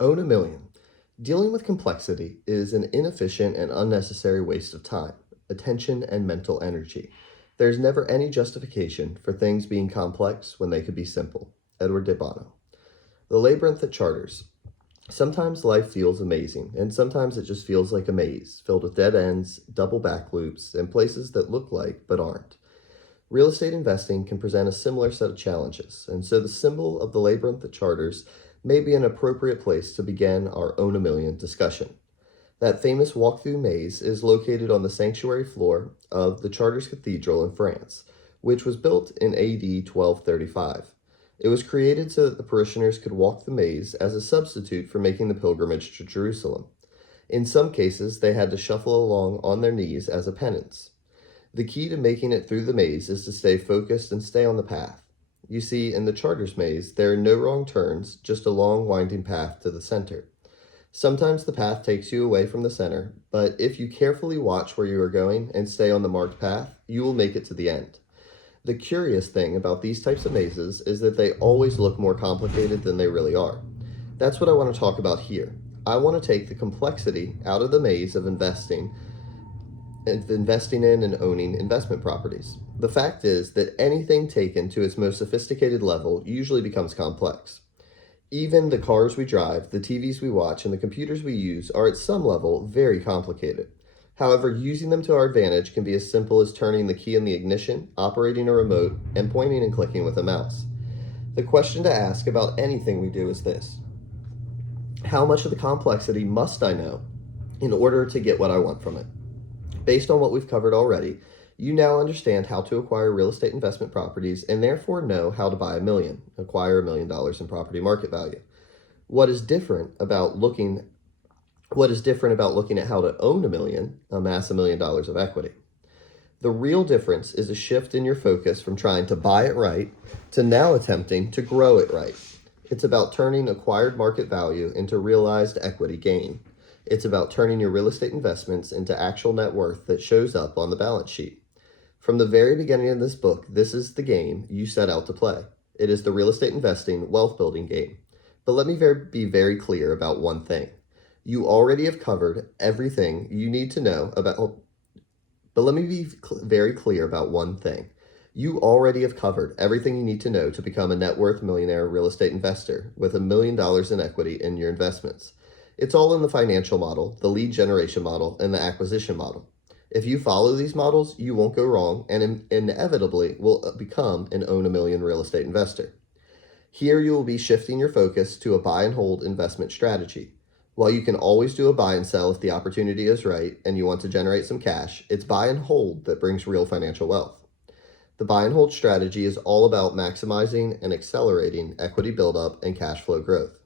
Own a million. Dealing with complexity is an inefficient and unnecessary waste of time, attention, and mental energy. There's never any justification for things being complex when they could be simple. Edward de Bono. The labyrinth that charters. Sometimes life feels amazing, and sometimes it just feels like a maze, filled with dead ends, double back loops, and places that look like but aren't. Real estate investing can present a similar set of challenges, and so the symbol of the labyrinth that charters may be an appropriate place to begin our Own a Million discussion. That famous walk-through maze is located on the sanctuary floor of the Chartres Cathedral in France, which was built in AD 1235. It was created so that the parishioners could walk the maze as a substitute for making the pilgrimage to Jerusalem. In some cases, they had to shuffle along on their knees as a penance. The key to making it through the maze is to stay focused and stay on the path. You see, in the Chartres maze, there are no wrong turns, just a long winding path to the center. Sometimes the path takes you away from the center, but if you carefully watch where you are going and stay on the marked path, you will make it to the end. The curious thing about these types of mazes is that they always look more complicated than they really are. That's what I want to talk about here. I want to take the complexity out of the maze of investing in and owning investment properties. The fact is that anything taken to its most sophisticated level usually becomes complex. Even the cars we drive, the TVs we watch, and the computers we use are at some level very complicated. However, using them to our advantage can be as simple as turning the key in the ignition, operating a remote, and pointing and clicking with a mouse. The question to ask about anything we do is this: how much of the complexity must I know in order to get what I want from it? Based on what we've covered already, you now understand how to acquire real estate investment properties and therefore know how to buy acquire $1 million in property market value. What is different about looking at how to own a million, amass $1 million of equity? The real difference is a shift in your focus from trying to buy it right to now attempting to grow it right. It's about turning acquired market value into realized equity gain. It's about turning your real estate investments into actual net worth that shows up on the balance sheet. From the very beginning of this book, this is the game you set out to play. It is the real estate investing, wealth building game. But let me be very clear about one thing. You already have covered everything you need to know about. But let me be very clear about one thing. You already have covered everything you need to know to become a net worth millionaire real estate investor with $1 million in equity in your investments. It's all in the financial model, the lead generation model, and the acquisition model. If you follow these models, you won't go wrong and inevitably will become an Own a Million real estate investor. Here you will be shifting your focus to a buy and hold investment strategy. While you can always do a buy and sell if the opportunity is right and you want to generate some cash, it's buy and hold that brings real financial wealth. The buy and hold strategy is all about maximizing and accelerating equity buildup and cash flow growth.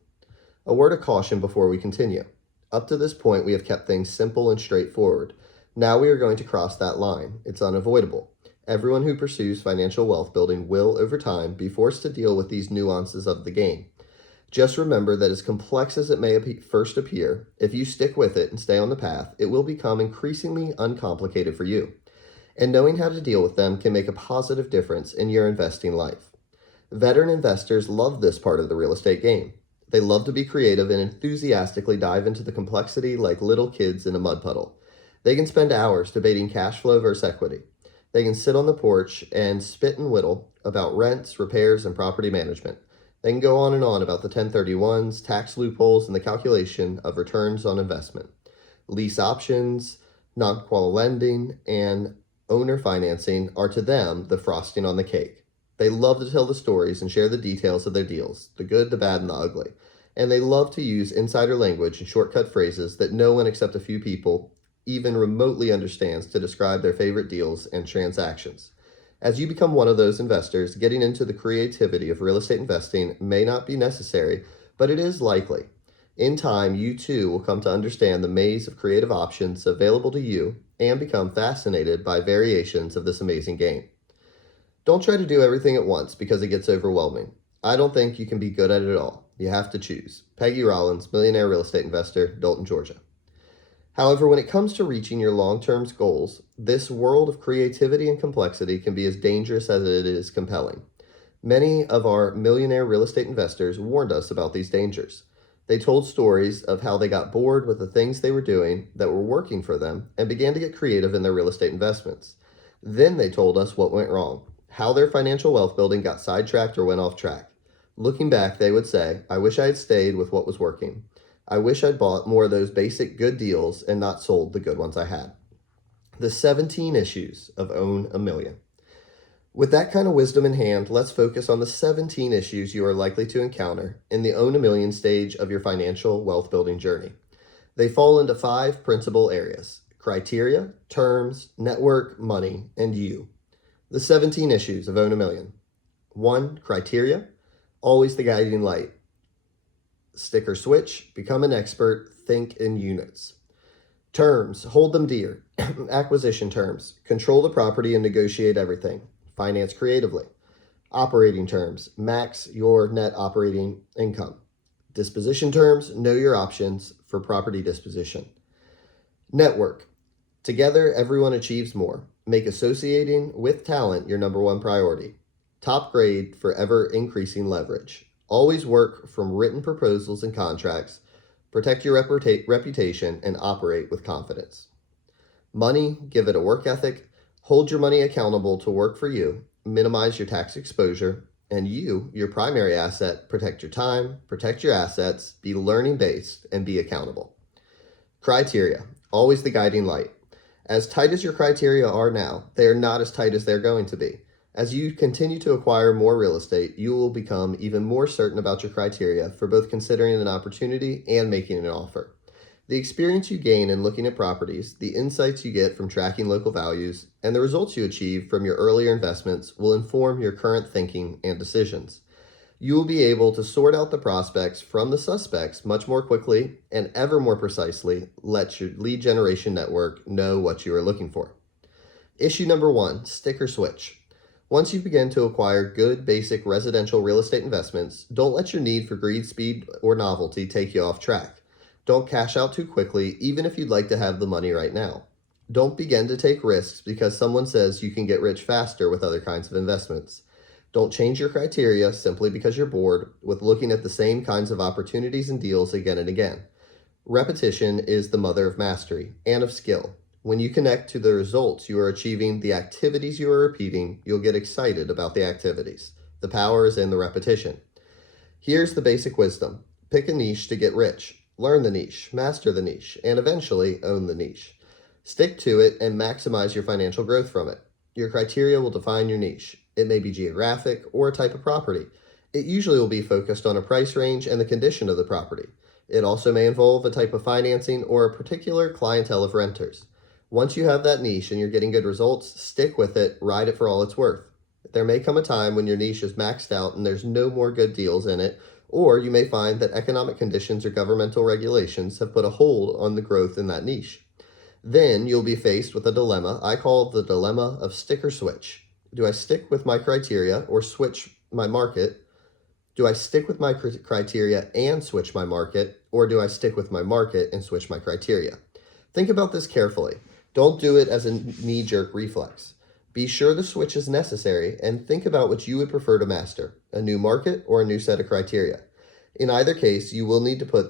A word of caution before we continue. Up to this point, we have kept things simple and straightforward. Now we are going to cross that line. It's unavoidable. Everyone who pursues financial wealth building will, over time, be forced to deal with these nuances of the game. Just remember that as complex as it may first appear, if you stick with it and stay on the path, it will become increasingly uncomplicated for you. And knowing how to deal with them can make a positive difference in your investing life. Veteran investors love this part of the real estate game. They love to be creative and enthusiastically dive into the complexity like little kids in a mud puddle. They can spend hours debating cash flow versus equity. They can sit on the porch and spit and whittle about rents, repairs, and property management. They can go on and on about the 1031s, tax loopholes, and the calculation of returns on investment. Lease options, non-qual lending, and owner financing are to them the frosting on the cake. They love to tell the stories and share the details of their deals, the good, the bad, and the ugly. And they love to use insider language and shortcut phrases that no one except a few people even remotely understands to describe their favorite deals and transactions. As you become one of those investors, getting into the creativity of real estate investing may not be necessary, but it is likely. In time, you too will come to understand the maze of creative options available to you and become fascinated by variations of this amazing game. Don't try to do everything at once because it gets overwhelming. I don't think you can be good at it all. You have to choose. Peggy Rollins, Millionaire Real Estate Investor, Dalton, Georgia. However, when it comes to reaching your long-term goals, this world of creativity and complexity can be as dangerous as it is compelling. Many of our millionaire real estate investors warned us about these dangers. They told stories of how they got bored with the things they were doing that were working for them and began to get creative in their real estate investments. Then they told us what went wrong, how their financial wealth building got sidetracked or went off track. Looking back, they would say, I wish I had stayed with what was working. I wish I'd bought more of those basic good deals and not sold the good ones I had. The 17 issues of Own a Million. With that kind of wisdom in hand, let's focus on the 17 issues you are likely to encounter in the Own a Million stage of your financial wealth building journey. They fall into 5 principal areas: criteria, terms, network, money, and you. The 17 issues of Own a Million. 1. Criteria, always the guiding light. Stick or switch, become an expert, think in units. Terms, hold them dear. Acquisition terms, control the property and negotiate everything. Finance creatively. Operating terms, max your net operating income. Disposition terms, know your options for property disposition. Network, together everyone achieves more. Make associating with talent your number 1 priority. Top grade for ever increasing leverage. Always work from written proposals and contracts. Protect your reputation and operate with confidence. Money, give it a work ethic. Hold your money accountable to work for you, minimize your tax exposure, and you, your primary asset, protect your time, protect your assets, be learning-based, and be accountable. Criteria, always the guiding light. As tight as your criteria are now, they are not as tight as they're going to be. As you continue to acquire more real estate, you will become even more certain about your criteria for both considering an opportunity and making an offer. The experience you gain in looking at properties, the insights you get from tracking local values, and the results you achieve from your earlier investments will inform your current thinking and decisions. You will be able to sort out the prospects from the suspects much more quickly and ever more precisely let your lead generation network know what you are looking for. Issue number 1, stick or switch. Once you begin to acquire good basic residential real estate investments, don't let your need for greed, speed, or novelty take you off track. Don't cash out too quickly, even if you'd like to have the money right now. Don't begin to take risks because someone says you can get rich faster with other kinds of investments. Don't change your criteria simply because you're bored with looking at the same kinds of opportunities and deals again and again. Repetition is the mother of mastery and of skill. When you connect to the results you are achieving, the activities you are repeating, you'll get excited about the activities. The power is in the repetition. Here's the basic wisdom. Pick a niche to get rich. Learn the niche, master the niche, and eventually own the niche. Stick to it and maximize your financial growth from it. Your criteria will define your niche. It may be geographic or a type of property. It usually will be focused on a price range and the condition of the property. It also may involve a type of financing or a particular clientele of renters. Once you have that niche and you're getting good results, stick with it, ride it for all it's worth. There may come a time when your niche is maxed out and there's no more good deals in it, or you may find that economic conditions or governmental regulations have put a hold on the growth in that niche. Then you'll be faced with a dilemma I call the dilemma of stick or switch. Do I stick with my criteria or switch my market? Do I stick with my criteria and switch my market, or do I stick with my market and switch my criteria? Think about this carefully. Don't do it as a knee-jerk reflex. Be sure the switch is necessary and think about what you would prefer to master, a new market or a new set of criteria. In either case, you will need to put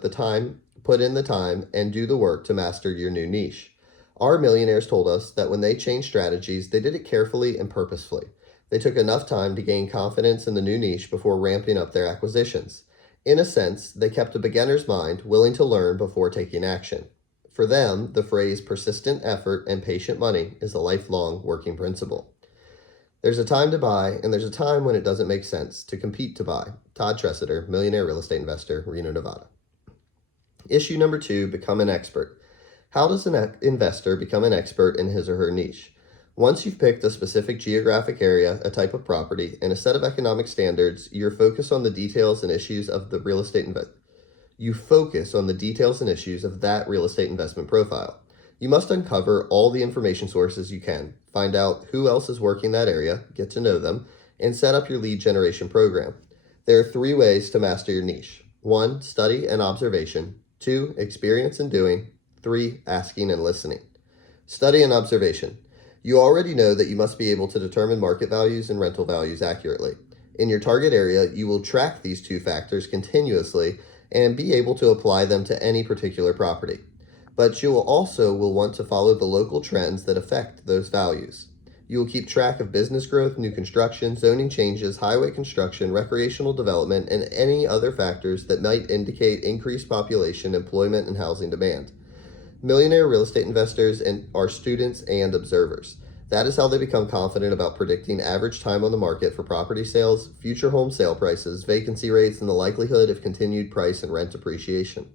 in the time and do the work to master your new niche. Our millionaires told us that when they changed strategies, they did it carefully and purposefully. They took enough time to gain confidence in the new niche before ramping up their acquisitions. In a sense, they kept a beginner's mind willing to learn before taking action. For them, the phrase persistent effort and patient money is a lifelong working principle. There's a time to buy, and there's a time when it doesn't make sense to compete to buy. Todd Tressiter, Millionaire Real Estate Investor, Reno, Nevada. Issue number 2, become an expert. How does an investor become an expert in his or her niche? Once you've picked a specific geographic area, a type of property, and a set of economic standards, you're focused on the details and issues of the real estate investment. You focus on the details and issues of that real estate investment profile. You must uncover all the information sources you can, find out who else is working that area, get to know them, and set up your lead generation program. There are 3 ways to master your niche. 1, study and observation. 2, experience and doing. 3, asking and listening. Study and observation. You already know that you must be able to determine market values and rental values accurately. In your target area, you will track these 2 factors continuously and be able to apply them to any particular property. But you will also want to follow the local trends that affect those values. You will keep track of business growth, new construction, zoning changes, highway construction, recreational development, and any other factors that might indicate increased population, employment, and housing demand. Millionaire real estate investors are students and observers. That is how they become confident about predicting average time on the market for property sales, future home sale prices, vacancy rates, and the likelihood of continued price and rent appreciation.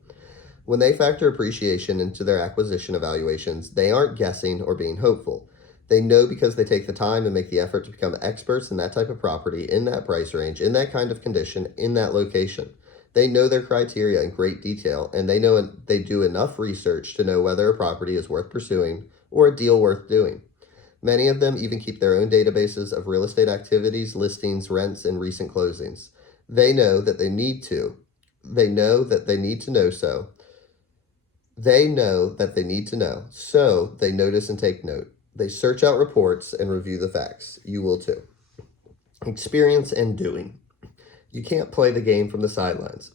When they factor appreciation into their acquisition evaluations, they aren't guessing or being hopeful. They know because they take the time and make the effort to become experts in that type of property, in that price range, in that kind of condition, in that location. They know their criteria in great detail, and they know they do enough research to know whether a property is worth pursuing or a deal worth doing. Many of them even keep their own databases of real estate activities, listings, rents, and recent closings. They know that they need to. They know that they need to know so. They know that they need to know, so they notice and take note. They search out reports and review the facts. You will too. Experience and doing. You can't play the game from the sidelines,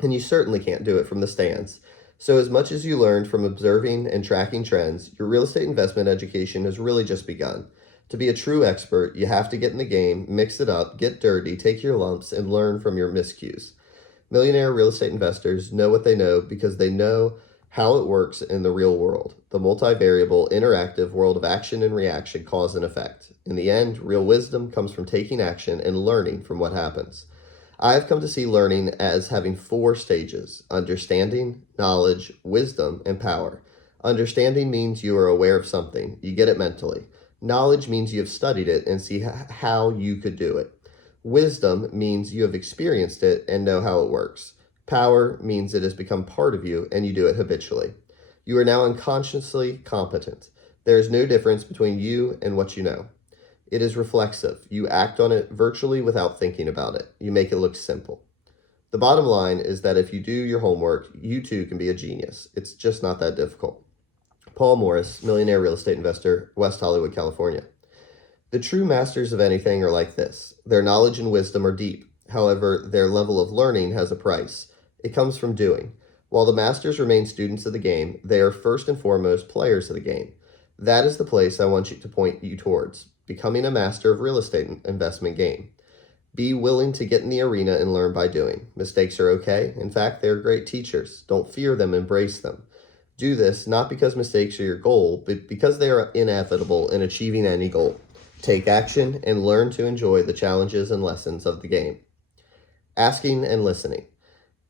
and you certainly can't do it from the stands. So as much as you learned from observing and tracking trends, your real estate investment education has really just begun. To be a true expert, you have to get in the game, mix it up, get dirty, take your lumps, and learn from your miscues. Millionaire real estate investors know what they know because they know how it works in the real world, the multivariable, interactive world of action and reaction, cause and effect. In the end, real wisdom comes from taking action and learning from what happens. I have come to see learning as having 4 stages: understanding, knowledge, wisdom, and power. Understanding means you are aware of something, you get it mentally. Knowledge means you have studied it and see how you could do it. Wisdom means you have experienced it and know how it works. Power means it has become part of you and you do it habitually. You are now unconsciously competent. There is no difference between you and what you know. It is reflexive. You act on it virtually without thinking about it. You make it look simple. The bottom line is that if you do your homework, you too can be a genius. It's just not that difficult. Paul Morris, Millionaire Real Estate Investor, West Hollywood, California. The true masters of anything are like this. Their knowledge and wisdom are deep. However, their level of learning has a price. It comes from doing. While the masters remain students of the game, they are first and foremost players of the game. That is the place I want you to point you towards, becoming a master of real estate investment game. Be willing to get in the arena and learn by doing. Mistakes are okay. In fact, they're great teachers. Don't fear them, embrace them. Do this not because mistakes are your goal, but because they are inevitable in achieving any goal. Take action and learn to enjoy the challenges and lessons of the game. Asking and listening.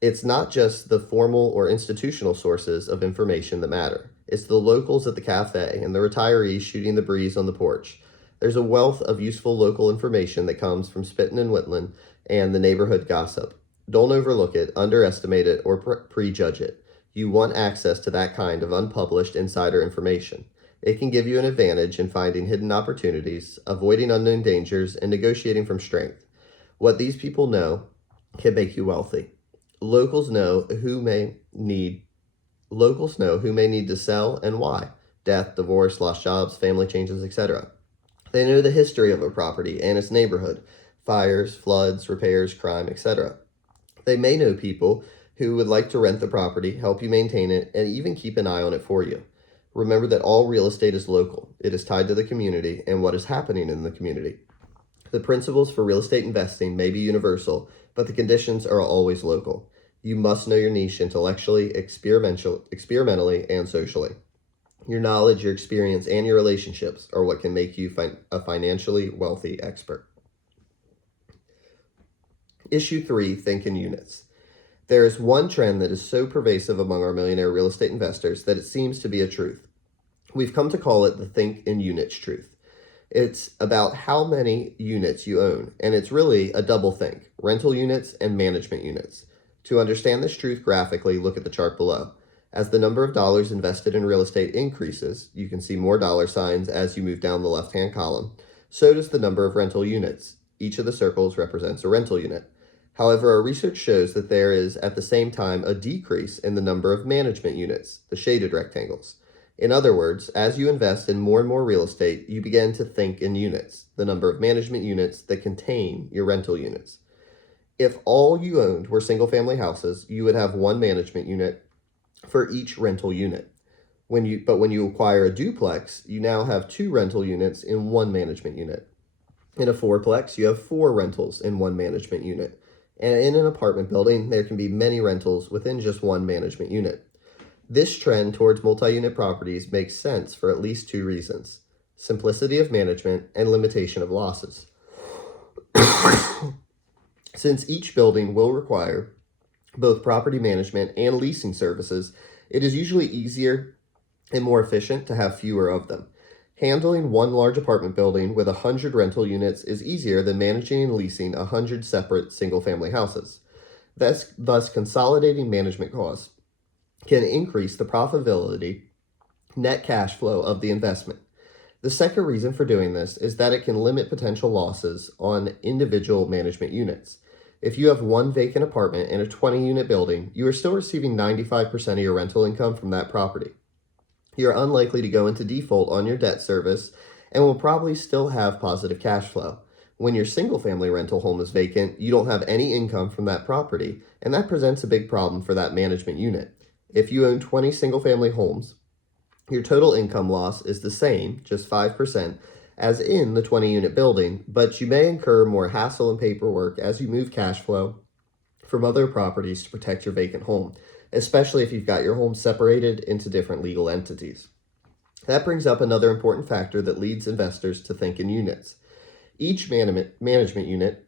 It's not just the formal or institutional sources of information that matter. It's the locals at the cafe and the retirees shooting the breeze on the porch. There's a wealth of useful local information that comes from spittin' and whittlin' and the neighborhood gossip. Don't overlook it, underestimate it, or prejudge it. You want access to that kind of unpublished insider information. It can give you an advantage in finding hidden opportunities, avoiding unknown dangers, and negotiating from strength. What these people know can make you wealthy. Locals know who may need to sell and why. Death, divorce, lost jobs, family changes, etc. They know the history of a property and its neighborhood, fires, floods, repairs, crime, etc. They may know people who would like to rent the property, help you maintain it, and even keep an eye on it for you. Remember that all real estate is local. It is tied to the community and what is happening in the community. The principles for real estate investing may be universal, but the conditions are always local. You must know your niche intellectually, experimentally, and socially. Your knowledge, your experience, and your relationships are what can make you a financially wealthy expert. Issue 3, think in units. There is one trend that is so pervasive among our millionaire real estate investors that it seems to be a truth. We've come to call it the think in units truth. It's about how many units you own, and it's really a double think: rental units and management units. To understand this truth graphically, look at the chart below. As the number of dollars invested in real estate increases, you can see more dollar signs as you move down the left-hand column. So does the number of rental units. Each of the circles represents a rental unit. However, our research shows that there is, at the same time, a decrease in the number of management units, the shaded rectangles. In other words, as you invest in more and more real estate, you begin to think in units, the number of management units that contain your rental units. If all you owned were single-family houses, you would have one management unit for each rental unit. When you acquire a duplex, you now have two rental units in one management unit. In a fourplex, you have four rentals in one management unit. And in an apartment building, there can be many rentals within just one management unit. This trend towards multi-unit properties makes sense for at least two reasons: simplicity of management and limitation of losses. Since each building will require both property management and leasing services, it is usually easier and more efficient to have fewer of them. Handling one large apartment building with 100 rental units is easier than managing and leasing 100 separate single-family houses. Thus, consolidating management costs can increase the profitability, net cash flow of the investment. The second reason for doing this is that it can limit potential losses on individual management units. If you have one vacant apartment in a 20-unit building, you are still receiving 95% of your rental income from that property. You're unlikely to go into default on your debt service and will probably still have positive cash flow. When your single-family rental home is vacant, you don't have any income from that property, and that presents a big problem for that management unit. If you own 20 single-family homes, your total income loss is the same, just 5%, as in the 20-unit building, but you may incur more hassle and paperwork as you move cash flow from other properties to protect your vacant home, especially if you've got your home separated into different legal entities. That brings up another important factor that leads investors to think in units. Each management unit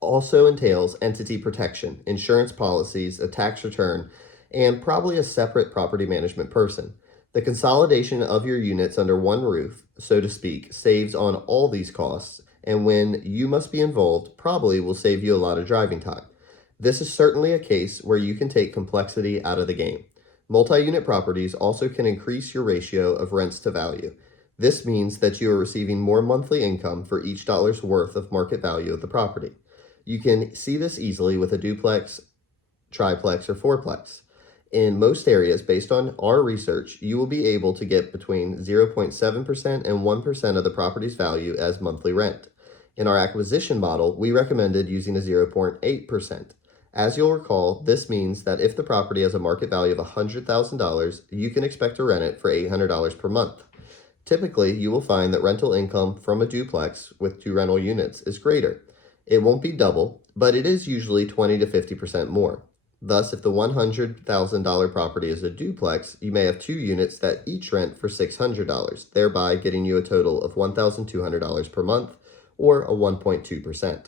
also entails entity protection, insurance policies, a tax return, and probably a separate property management person. The consolidation of your units under one roof, so to speak, saves on all these costs, and when you must be involved, probably will save you a lot of driving time. This is certainly a case where you can take complexity out of the game. Multi-unit properties also can increase your ratio of rents to value. This means that you are receiving more monthly income for each dollar's worth of market value of the property. You can see this easily with a duplex, triplex, or fourplex. In most areas, based on our research, you will be able to get between 0.7% and 1% of the property's value as monthly rent. In our acquisition model, we recommended using a 0.8%. As you'll recall, this means that if the property has a market value of $100,000, you can expect to rent it for $800 per month. Typically, you will find that rental income from a duplex with two rental units is greater. It won't be double, but it is usually 20 to 50% more. Thus, if the $100,000 property is a duplex, you may have two units that each rent for $600, thereby getting you a total of $1,200 per month, or a 1.2%.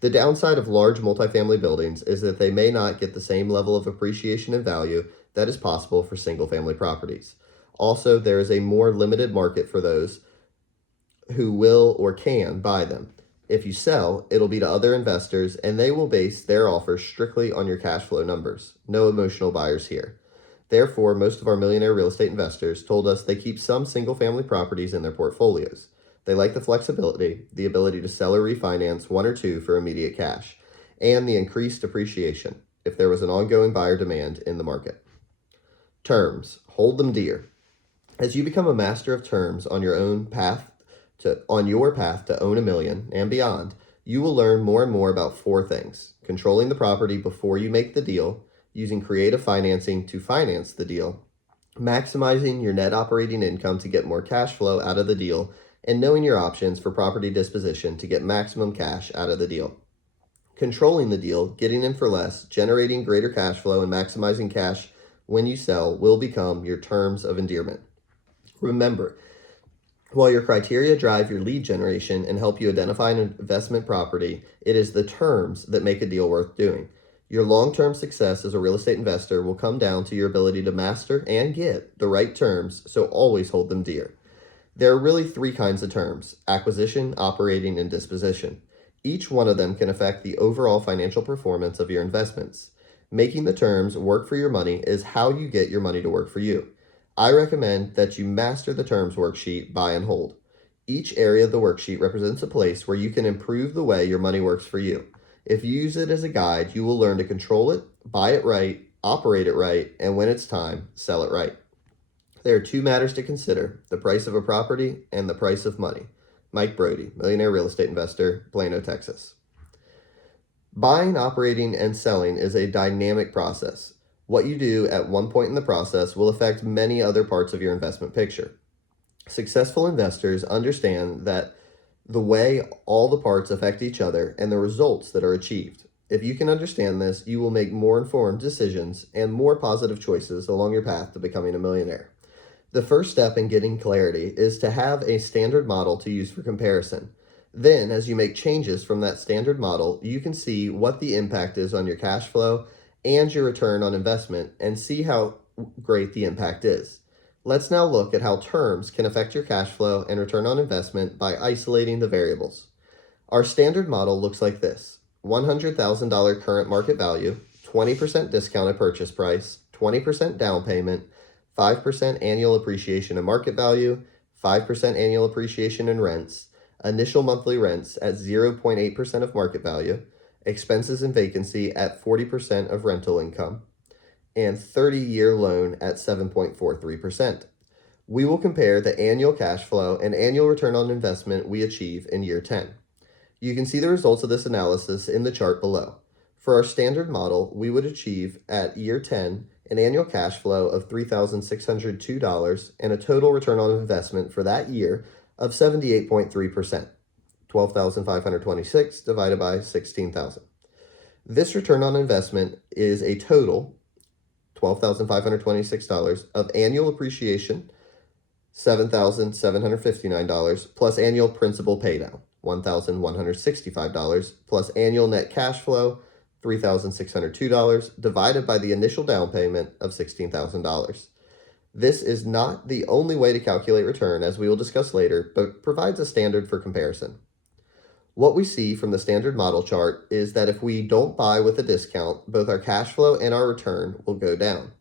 The downside of large multifamily buildings is that they may not get the same level of appreciation and value that is possible for single-family properties. Also, there is a more limited market for those who will or can buy them. If you sell, it'll be to other investors, and they will base their offers strictly on your cash flow numbers. No emotional buyers here. Therefore, most of our millionaire real estate investors told us they keep some single-family properties in their portfolios. They like the flexibility, the ability to sell or refinance one or two for immediate cash, and the increased appreciation if there was an ongoing buyer demand in the market. Terms. Hold them dear. As you become a master of terms on your path to own $1 million and beyond, you will learn more and more about four things: controlling the property before you make the deal, using creative financing to finance the deal, maximizing your net operating income to get more cash flow out of the deal, and knowing your options for property disposition to get maximum cash out of the deal. Controlling the deal, getting in for less, generating greater cash flow, and maximizing cash when you sell will become your terms of endearment. Remember, while your criteria drive your lead generation and help you identify an investment property, it is the terms that make a deal worth doing. Your long-term success as a real estate investor will come down to your ability to master and get the right terms, so always hold them dear. There are really three kinds of terms: acquisition, operating, and disposition. Each one of them can affect the overall financial performance of your investments. Making the terms work for your money is how you get your money to work for you. I recommend that you master the terms worksheet, buy and hold. Each area of the worksheet represents a place where you can improve the way your money works for you. If you use it as a guide, you will learn to control it, buy it right, operate it right, and when it's time, sell it right. There are two matters to consider: the price of a property and the price of money. Mike Brody, Millionaire Real Estate Investor, Plano, Texas. Buying, operating, and selling is a dynamic process. What you do at one point in the process will affect many other parts of your investment picture. Successful investors understand that the way all the parts affect each other and the results that are achieved. If you can understand this, you will make more informed decisions and more positive choices along your path to becoming a millionaire. The first step in getting clarity is to have a standard model to use for comparison. Then, as you make changes from that standard model, you can see what the impact is on your cash flow and your return on investment and see how great the impact is. Let's now look at how terms can affect your cash flow and return on investment by isolating the variables. Our standard model looks like this: $100,000 current market value, 20% discounted purchase price, 20% down payment, 5% annual appreciation in market value, 5% annual appreciation in rents, initial monthly rents at 0.8% of market value, expenses and vacancy at 40% of rental income, and 30-year loan at 7.43%. We will compare the annual cash flow and annual return on investment we achieve in year 10. You can see the results of this analysis in the chart below. For our standard model, we would achieve at year 10 an annual cash flow of $3,602 and a total return on investment for that year of 78.3%, 12,526 divided by 16,000. This return on investment is a total $12,526 of annual appreciation, $7,759, plus annual principal paydown, $1,165, plus annual net cash flow, $3,602, divided by the initial down payment of $16,000. This is not the only way to calculate return, as we will discuss later, but provides a standard for comparison. What we see from the standard model chart is that if we don't buy with a discount, both our cash flow and our return will go down.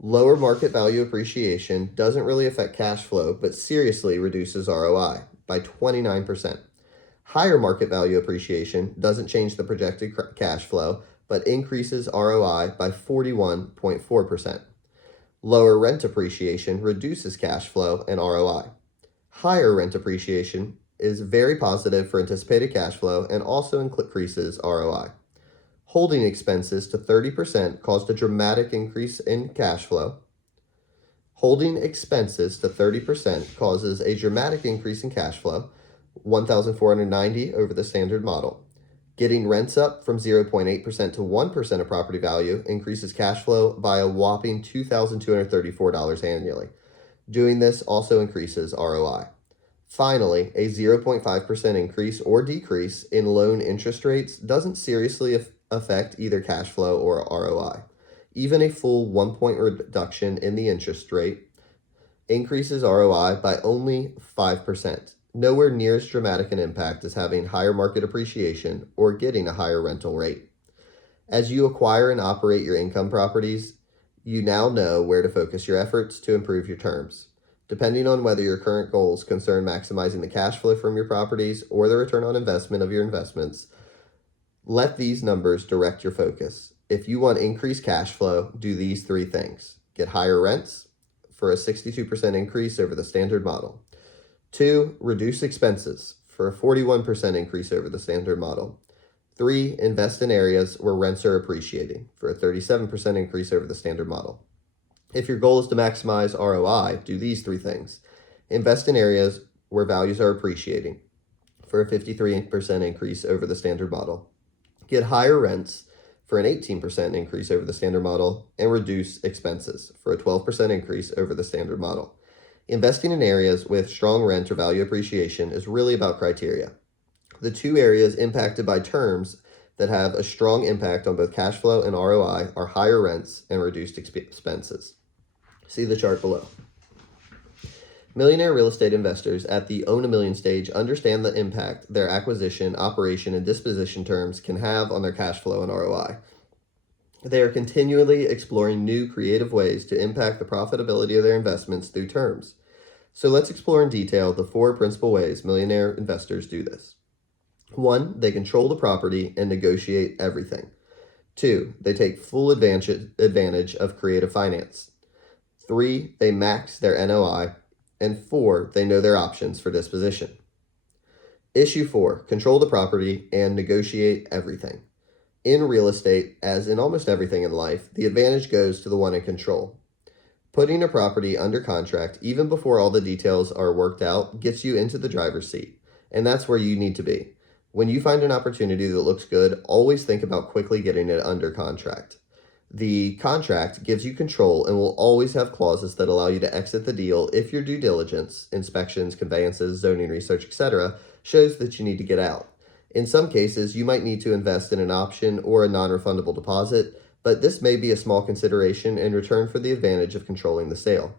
Lower market value appreciation doesn't really affect cash flow, but seriously reduces ROI by 29%. Higher market value appreciation doesn't change the projected cash flow, but increases ROI by 41.4%. Lower rent appreciation reduces cash flow and ROI. Higher rent appreciation is very positive for anticipated cash flow and also increases ROI. Holding expenses to 30% caused a dramatic increase in cash flow. Holding expenses to 30% causes a dramatic increase in cash flow, 1,490 over the standard model. Getting rents up from 0.8% to 1% of property value increases cash flow by a whopping $2,234 annually. Doing this also increases ROI. Finally, a 0.5% increase or decrease in loan interest rates doesn't seriously affect either cash flow or ROI. Even a full 1-point reduction in the interest rate increases ROI by only 5%, nowhere near as dramatic an impact as having higher market appreciation or getting a higher rental rate. As you acquire and operate your income properties, you now know where to focus your efforts to improve your terms. Depending on whether your current goals concern maximizing the cash flow from your properties or the return on investment of your investments, let these numbers direct your focus. If you want increased cash flow, do these three things. Get higher rents for a 62% increase over the standard model. 2, reduce expenses for a 41% increase over the standard model. 3, invest in areas where rents are appreciating for a 37% increase over the standard model. If your goal is to maximize ROI, do these three things. Invest in areas where values are appreciating for a 53% increase over the standard model. Get higher rents for an 18% increase over the standard model, and reduce expenses for a 12% increase over the standard model. Investing in areas with strong rent or value appreciation is really about criteria. The two areas impacted by terms that have a strong impact on both cash flow and ROI are higher rents and reduced expenses. See the chart below. Millionaire real estate investors at the Own a Million stage understand the impact their acquisition, operation, and disposition terms can have on their cash flow and ROI. They are continually exploring new creative ways to impact the profitability of their investments through terms. So let's explore in detail the 4 principal ways millionaire investors do this. 1, they control the property and negotiate everything. 2, they take full advantage of creative finance. 3, they max their NOI. And 4, they know their options for disposition. Issue 4, control the property and negotiate everything. In real estate, as in almost everything in life, the advantage goes to the one in control. Putting a property under contract, even before all the details are worked out, gets you into the driver's seat, and that's where you need to be. When you find an opportunity that looks good, always think about quickly getting it under contract. The contract gives you control and will always have clauses that allow you to exit the deal if your due diligence, inspections, conveyances, zoning research, etc., shows that you need to get out. In some cases, you might need to invest in an option or a non-refundable deposit, but this may be a small consideration in return for the advantage of controlling the sale.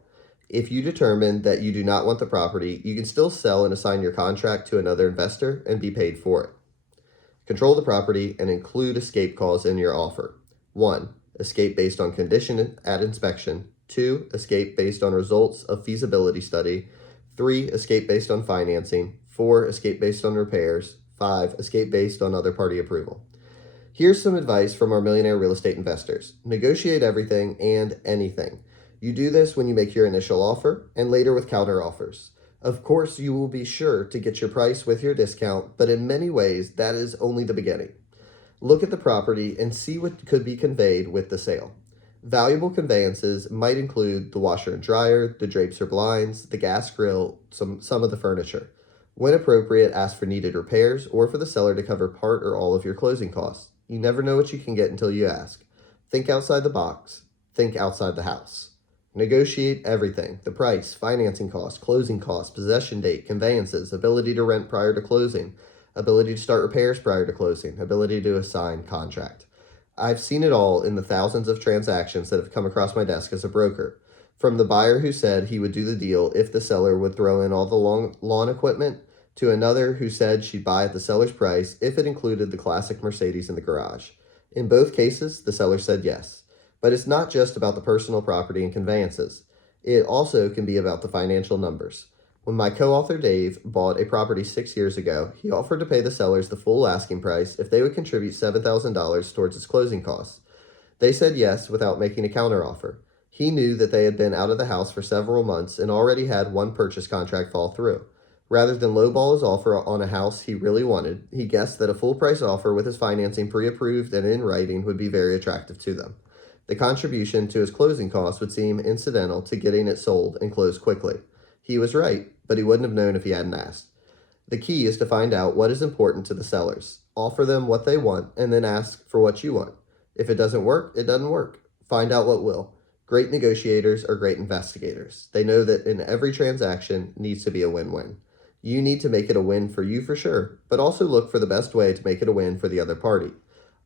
If you determine that you do not want the property, you can still sell and assign your contract to another investor and be paid for it. Control the property and include escape clause in your offer. 1. Escape based on condition at inspection. 2. Escape based on results of feasibility study. 3. Escape based on financing. 4. Escape based on repairs. 5. Escape based on other party approval. Here's some advice from our millionaire real estate investors. Negotiate everything and anything. You do this when you make your initial offer and later with counter offers. Of course, you will be sure to get your price with your discount, but in many ways, that is only the beginning. Look at the property and see what could be conveyed with the sale. Valuable conveyances might include the washer and dryer, the drapes or blinds, the gas grill, some of the furniture. When appropriate, ask for needed repairs or for the seller to cover part or all of your closing costs. You never know what you can get until you ask. Think outside the box. Think outside the house. Negotiate everything: the price, financing costs, closing costs, possession date, conveyances, ability to rent prior to closing, ability to start repairs prior to closing, ability to assign contract. I've seen it all in the thousands of transactions that have come across my desk as a broker. From the buyer who said he would do the deal if the seller would throw in all the lawn equipment, to another who said she'd buy at the seller's price if it included the classic Mercedes in the garage. In both cases, the seller said yes. But it's not just about the personal property and conveyances. It also can be about the financial numbers. When my co-author Dave bought a property 6 years ago, he offered to pay the sellers the full asking price if they would contribute $7,000 towards its closing costs. They said yes without making a counteroffer. He knew that they had been out of the house for several months and already had one purchase contract fall through. Rather than lowball his offer on a house he really wanted, he guessed that a full price offer with his financing pre-approved and in writing would be very attractive to them. The contribution to his closing costs would seem incidental to getting it sold and closed quickly. He was right, but he wouldn't have known if he hadn't asked. The key is to find out what is important to the sellers. Offer them what they want, and then ask for what you want. If it doesn't work, it doesn't work. Find out what will. Great negotiators are great investigators. They know that in every transaction needs to be a win-win. You need to make it a win for you for sure, but also look for the best way to make it a win for the other party.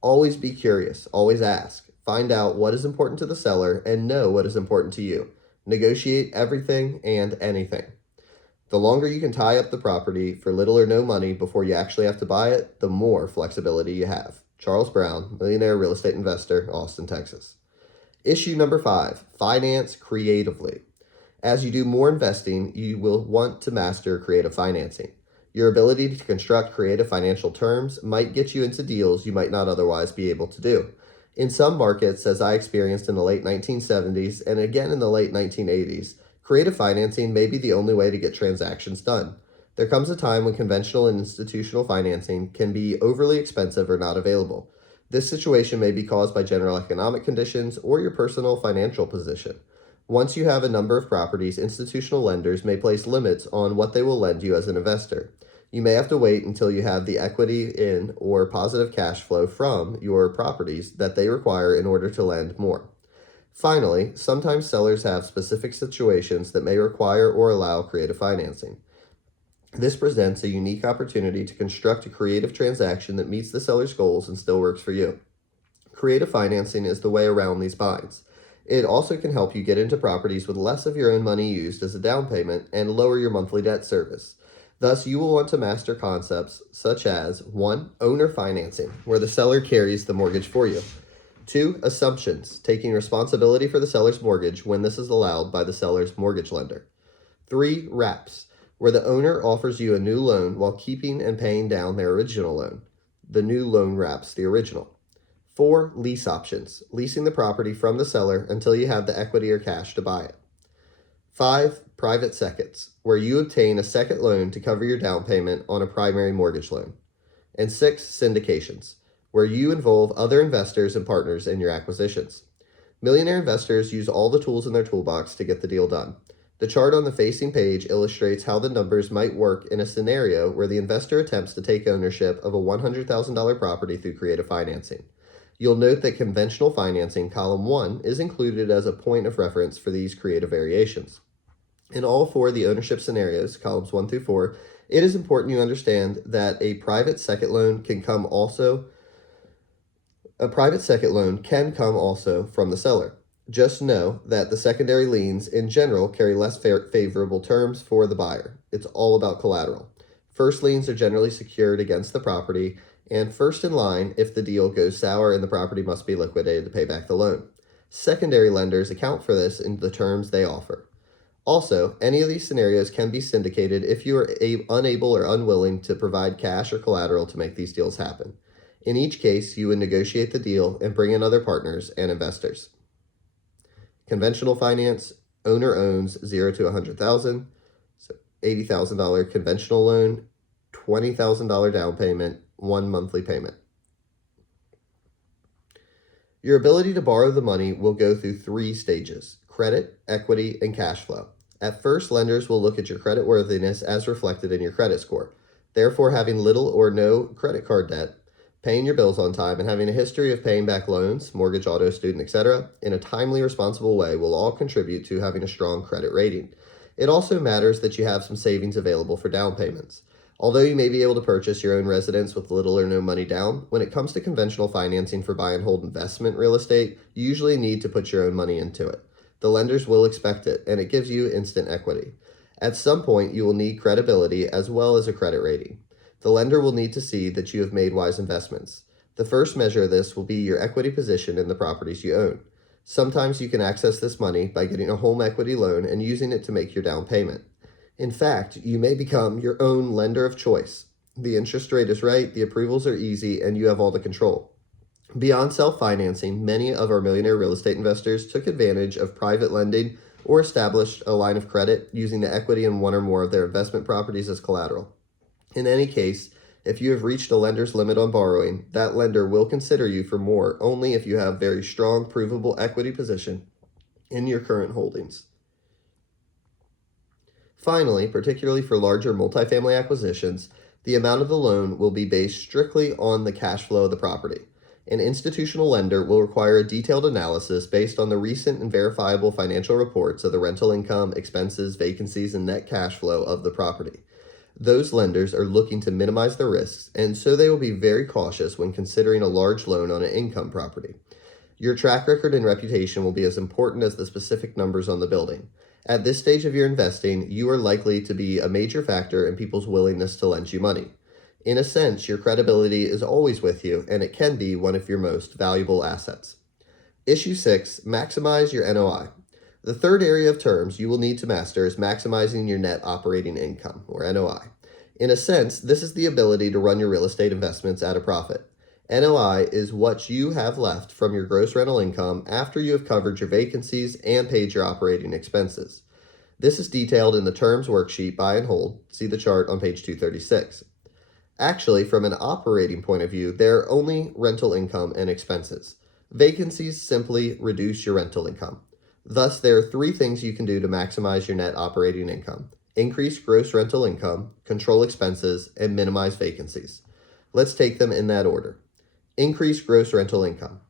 Always be curious. Always ask. Find out what is important to the seller and know what is important to you. Negotiate everything and anything. The longer you can tie up the property for little or no money before you actually have to buy it, the more flexibility you have. Charles Brown, Millionaire Real Estate Investor, Austin, Texas. Issue number 5, finance creatively. As you do more investing, you will want to master creative financing. Your ability to construct creative financial terms might get you into deals you might not otherwise be able to do. In some markets, as I experienced in the late 1970s and again in the late 1980s, creative financing may be the only way to get transactions done. There comes a time when conventional and institutional financing can be overly expensive or not available. This situation may be caused by general economic conditions or your personal financial position. Once you have a number of properties, institutional lenders may place limits on what they will lend you as an investor. You may have to wait until you have the equity in or positive cash flow from your properties that they require in order to lend more. Finally, sometimes sellers have specific situations that may require or allow creative financing. This presents a unique opportunity to construct a creative transaction that meets the seller's goals and still works for you. Creative financing is the way around these binds. It also can help you get into properties with less of your own money used as a down payment and lower your monthly debt service. Thus, you will want to master concepts such as 1. Owner financing, where the seller carries the mortgage for you. 2. Assumptions, taking responsibility for the seller's mortgage when this is allowed by the seller's mortgage lender. 3. Wraps, where the owner offers you a new loan while keeping and paying down their original loan. The new loan wraps the original. 4. Lease options, leasing the property from the seller until you have the equity or cash to buy it. 5. Private seconds, where you obtain a second loan to cover your down payment on a primary mortgage loan. And 6. Syndications, where you involve other investors and partners in your acquisitions. Millionaire investors use all the tools in their toolbox to get the deal done. The chart on the facing page illustrates how the numbers might work in a scenario where the investor attempts to take ownership of a $100,000 property through creative financing. You'll note that conventional financing, column 1, is included as a point of reference for these creative variations. In all four of the ownership scenarios, columns 1 through 4, it is important you understand that a private second loan can come also from the seller. Just know that the secondary liens in general carry less favorable terms for the buyer. It's all about collateral. First liens are generally secured against the property, and first in line if the deal goes sour and the property must be liquidated to pay back the loan. Secondary lenders account for this in the terms they offer. Also, any of these scenarios can be syndicated if you are unable or unwilling to provide cash or collateral to make these deals happen. In each case, you would negotiate the deal and bring in other partners and investors. Conventional finance, owner owns 0 to 100,000, so $80,000 conventional loan, $20,000 down payment, 1 monthly payment. Your ability to borrow the money will go through 3 stages: credit, equity, and cash flow. At first, lenders will look at your creditworthiness as reflected in your credit score. Therefore, having little or no credit card debt, paying your bills on time, and having a history of paying back loans, mortgage, auto, student, etc., in a timely, responsible way will all contribute to having a strong credit rating. It also matters that you have some savings available for down payments. Although you may be able to purchase your own residence with little or no money down, when it comes to conventional financing for buy and hold investment real estate, you usually need to put your own money into it. The lenders will expect it, and it gives you instant equity. At some point, you will need credibility as well as a credit rating. The lender will need to see that you have made wise investments. The first measure of this will be your equity position in the properties you own. Sometimes you can access this money by getting a home equity loan and using it to make your down payment. In fact, you may become your own lender of choice. The interest rate is right, the approvals are easy, and you have all the control. Beyond self-financing, many of our millionaire real estate investors took advantage of private lending or established a line of credit using the equity in one or more of their investment properties as collateral. In any case, if you have reached a lender's limit on borrowing, that lender will consider you for more only if you have very strong, provable equity position in your current holdings. Finally, particularly for larger multifamily acquisitions, the amount of the loan will be based strictly on the cash flow of the property. An institutional lender will require a detailed analysis based on the recent and verifiable financial reports of the rental income, expenses, vacancies, and net cash flow of the property. Those lenders are looking to minimize the risks, and so they will be very cautious when considering a large loan on an income property. Your track record and reputation will be as important as the specific numbers on the building. At this stage of your investing, you are likely to be a major factor in people's willingness to lend you money. In a sense, your credibility is always with you, and it can be one of your most valuable assets. Issue 6, maximize your NOI. The third area of terms you will need to master is maximizing your net operating income, or NOI. In a sense, this is the ability to run your real estate investments at a profit. NOI is what you have left from your gross rental income after you have covered your vacancies and paid your operating expenses. This is detailed in the terms worksheet Buy and Hold. See the chart on page 236. Actually, from an operating point of view, there are only rental income and expenses. Vacancies simply reduce your rental income. Thus, there are 3 things you can do to maximize your net operating income: increase gross rental income, control expenses, and minimize vacancies. Let's take them in that order. Increase gross rental income.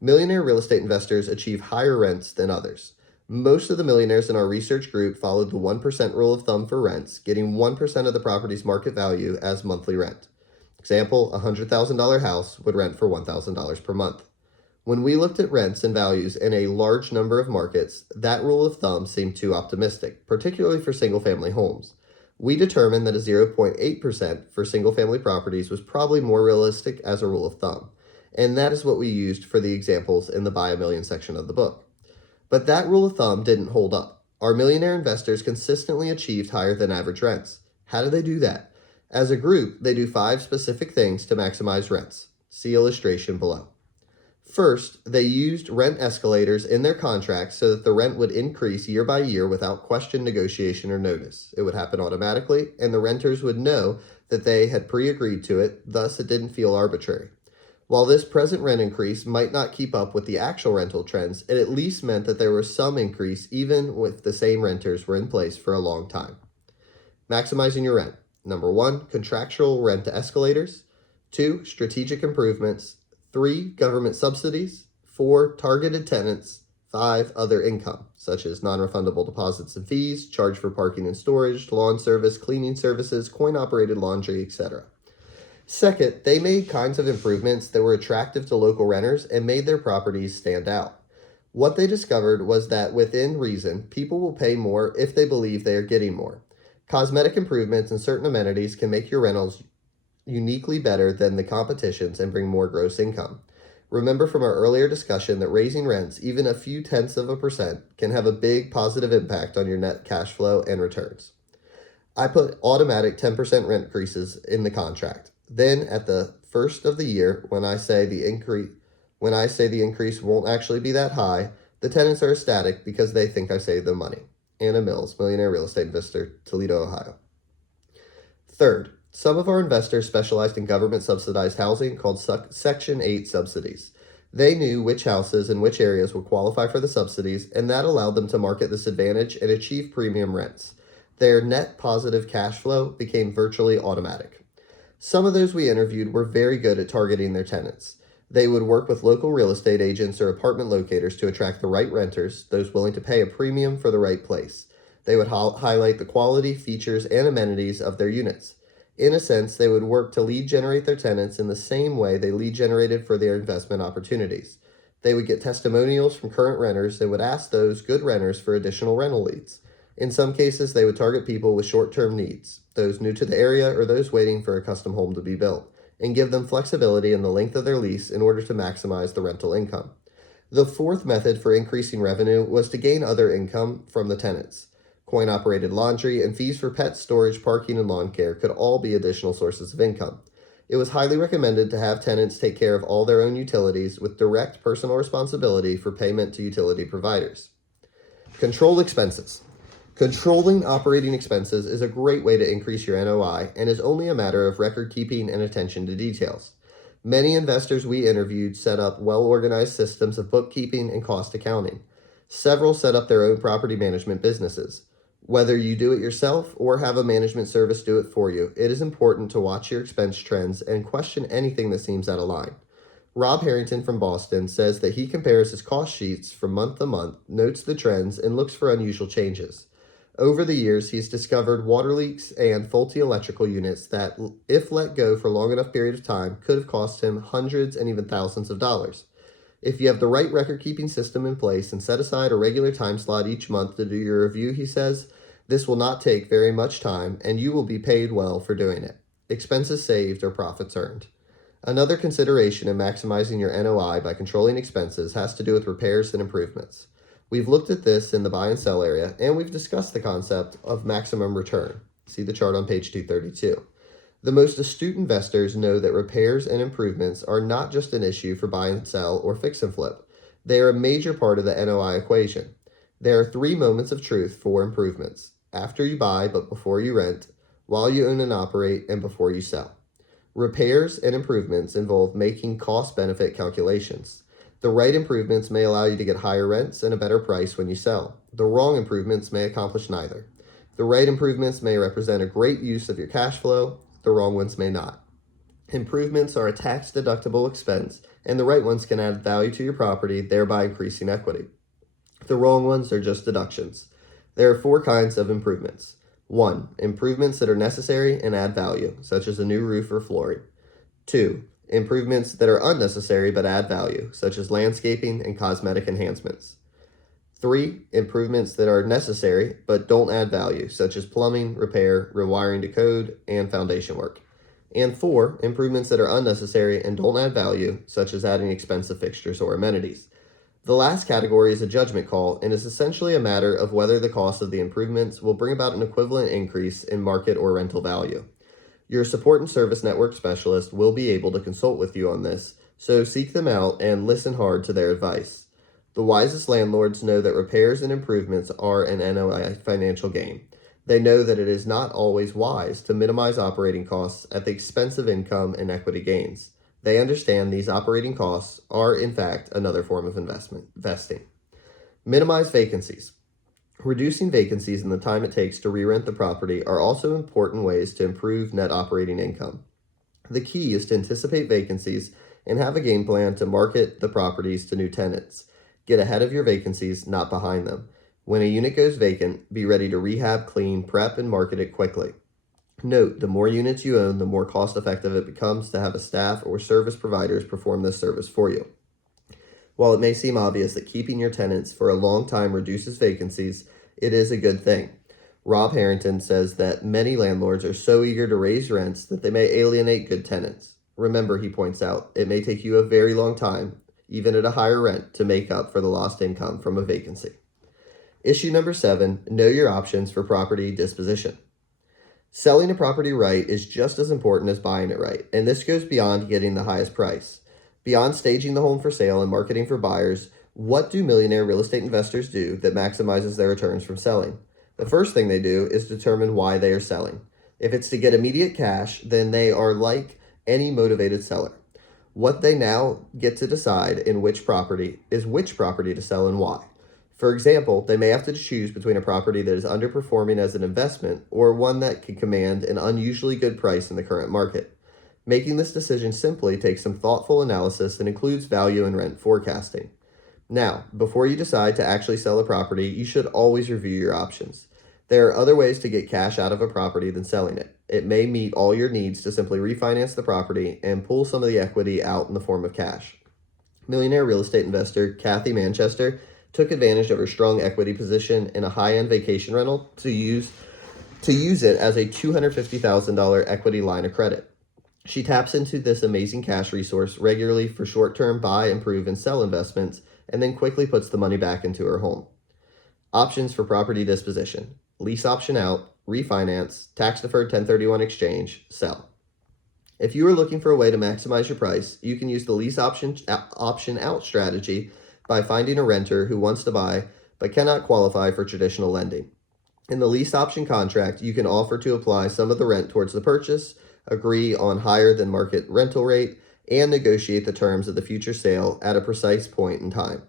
Millionaire real estate investors achieve higher rents than others. Most of the millionaires in our research group followed the 1% rule of thumb for rents, getting 1% of the property's market value as monthly rent. Example, a $100,000 house would rent for $1,000 per month. When we looked at rents and values in a large number of markets, that rule of thumb seemed too optimistic, particularly for single-family homes. We determined that a 0.8% for single-family properties was probably more realistic as a rule of thumb, and that is what we used for the examples in the Buy a Million section of the book. But that rule of thumb didn't hold up. Our millionaire investors consistently achieved higher than average rents. How do they do that? As a group, they do 5 specific things to maximize rents. See illustration below. First, they used rent escalators in their contracts so that the rent would increase year by year without question, negotiation, or notice. It would happen automatically, and the renters would know that they had pre-agreed to it, thus it didn't feel arbitrary. While this present rent increase might not keep up with the actual rental trends, it at least meant that there was some increase even if the same renters were in place for a long time. Maximizing your rent. Number 1, contractual rent escalators. 2, strategic improvements. 3, government subsidies. 4, targeted tenants. 5, other income, such as non-refundable deposits and fees, charge for parking and storage, lawn service, cleaning services, coin-operated laundry, etc. Second, they made kinds of improvements that were attractive to local renters and made their properties stand out. What they discovered was that within reason, people will pay more if they believe they are getting more. Cosmetic improvements and certain amenities can make your rentals uniquely better than the competition's and bring more gross income. Remember from our earlier discussion that raising rents, even a few tenths of a percent, can have a big positive impact on your net cash flow and returns. I put automatic 10% rent increases in the contract. Then at the first of the year, when I say the increase won't actually be that high, the tenants are ecstatic because they think I saved them money. Anna Mills, Millionaire Real Estate Investor, Toledo, Ohio. Third, some of our investors specialized in government subsidized housing called Section 8 subsidies. They knew which houses and which areas would qualify for the subsidies, and that allowed them to market this advantage and achieve premium rents. Their net positive cash flow became virtually automatic. Some of those we interviewed were very good at targeting their tenants. They would work with local real estate agents or apartment locators to attract the right renters, those willing to pay a premium for the right place. They would highlight the quality, features, and amenities of their units. In a sense, they would work to lead generate their tenants in the same way they lead generated for their investment opportunities. They would get testimonials from current renters and would ask those good renters for additional rental leads. In some cases, they would target people with short-term needs, those new to the area or those waiting for a custom home to be built, and give them flexibility in the length of their lease in order to maximize the rental income. The fourth method for increasing revenue was to gain other income from the tenants. Coin-operated laundry and fees for pet storage, parking, and lawn care could all be additional sources of income. It was highly recommended to have tenants take care of all their own utilities with direct personal responsibility for payment to utility providers. Control expenses. Controlling operating expenses is a great way to increase your NOI and is only a matter of record keeping and attention to details. Many investors we interviewed set up well-organized systems of bookkeeping and cost accounting. Several set up their own property management businesses. Whether you do it yourself or have a management service do it for you, it is important to watch your expense trends and question anything that seems out of line. Rob Harrington from Boston says that he compares his cost sheets from month to month, notes the trends, and looks for unusual changes. Over the years, he's discovered water leaks and faulty electrical units that, if let go for a long enough period of time, could have cost him hundreds and even thousands of dollars. If you have the right record-keeping system in place and set aside a regular time slot each month to do your review, he says, this will not take very much time and you will be paid well for doing it. Expenses saved or profits earned. Another consideration in maximizing your NOI by controlling expenses has to do with repairs and improvements. We've looked at this in the buy and sell area, and we've discussed the concept of maximum return. See the chart on page 232. The most astute investors know that repairs and improvements are not just an issue for buy and sell or fix and flip. They are a major part of the NOI equation. There are 3 moments of truth for improvements: after you buy but before you rent, while you own and operate, and before you sell. Repairs and improvements involve making cost-benefit calculations. The right improvements may allow you to get higher rents and a better price when you sell. The wrong improvements may accomplish neither. The right improvements may represent a great use of your cash flow. The wrong ones may not. Improvements are a tax-deductible expense, and the right ones can add value to your property, thereby increasing equity. The wrong ones are just deductions. There are 4 kinds of improvements. 1. Improvements that are necessary and add value, such as a new roof or flooring. 2. Improvements that are unnecessary but add value, such as landscaping and cosmetic enhancements. 3. Improvements that are necessary but don't add value, such as plumbing, repair, rewiring to code, and foundation work. And 4. Improvements that are unnecessary and don't add value, such as adding expensive fixtures or amenities. The last category is a judgment call and is essentially a matter of whether the cost of the improvements will bring about an equivalent increase in market or rental value. Your support and service network specialist will be able to consult with you on this, so seek them out and listen hard to their advice. The wisest landlords know that repairs and improvements are an NOI financial gain. They know that it is not always wise to minimize operating costs at the expense of income and equity gains. They understand these operating costs are, in fact, another form of investing. Minimize vacancies. Reducing vacancies and the time it takes to re-rent the property are also important ways to improve net operating income. The key is to anticipate vacancies and have a game plan to market the properties to new tenants. Get ahead of your vacancies, not behind them. When a unit goes vacant, be ready to rehab, clean, prep, and market it quickly. Note, the more units you own, the more cost effective it becomes to have a staff or service providers perform this service for you. While it may seem obvious that keeping your tenants for a long time reduces vacancies, it is a good thing. Rob Harrington says that many landlords are so eager to raise rents that they may alienate good tenants. Remember, he points out, it may take you a very long time, even at a higher rent, to make up for the lost income from a vacancy. Issue number 7, know your options for property disposition. Selling a property right is just as important as buying it right, and this goes beyond getting the highest price. Beyond staging the home for sale and marketing for buyers, what do millionaire real estate investors do that maximizes their returns from selling? The first thing they do is determine why they are selling. If it's to get immediate cash, then they are like any motivated seller. What they now get to decide in which property to sell and why. For example, they may have to choose between a property that is underperforming as an investment or one that can command an unusually good price in the current market. Making this decision simply takes some thoughtful analysis that includes value and rent forecasting. Now, before you decide to actually sell a property, you should always review your options. There are other ways to get cash out of a property than selling it. It may meet all your needs to simply refinance the property and pull some of the equity out in the form of cash. Millionaire real estate investor Kathy Manchester took advantage of her strong equity position in a high-end vacation rental to use it as a $250,000 equity line of credit. She taps into this amazing cash resource regularly for short-term buy, improve, and sell investments, and then quickly puts the money back into her home. Options for property disposition: lease option out, refinance, tax-deferred 1031 exchange, sell. If you are looking for a way to maximize your price, you can use the lease option out strategy by finding a renter who wants to buy but cannot qualify for traditional lending. In the lease option contract, you can offer to apply some of the rent towards the purchase, agree on higher than market rental rate, and negotiate the terms of the future sale at a precise point in time.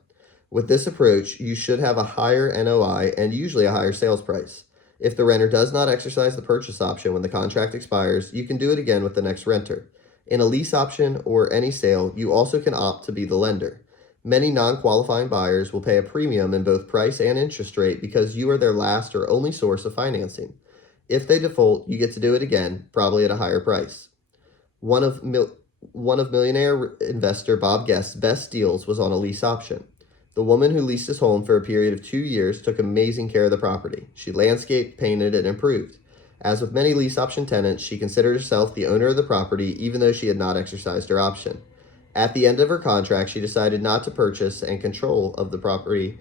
With this approach, you should have a higher NOI and usually a higher sales price. If the renter does not exercise the purchase option when the contract expires, you can do it again with the next renter. In a lease option or any sale, you also can opt to be the lender. Many non-qualifying buyers will pay a premium in both price and interest rate because you are their last or only source of financing. If they default, you get to do it again, probably at a higher price. One of millionaire investor Bob Guest's best deals was on a lease option. The woman who leased his home for a period of 2 years took amazing care of the property. She landscaped, painted, and improved. As with many lease option tenants, she considered herself the owner of the property even though she had not exercised her option. At the end of her contract, she decided not to purchase, and control of the property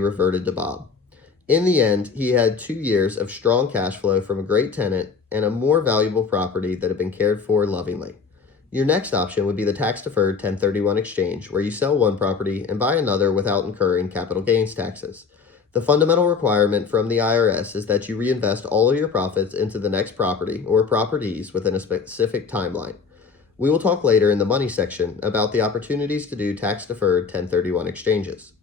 reverted to Bob. In the end, he had 2 years of strong cash flow from a great tenant and a more valuable property that had been cared for lovingly. Your next option would be the tax-deferred 1031 exchange, where you sell one property and buy another without incurring capital gains taxes. The fundamental requirement from the IRS is that you reinvest all of your profits into the next property or properties within a specific timeline. We will talk later in the money section about the opportunities to do tax-deferred 1031 exchanges.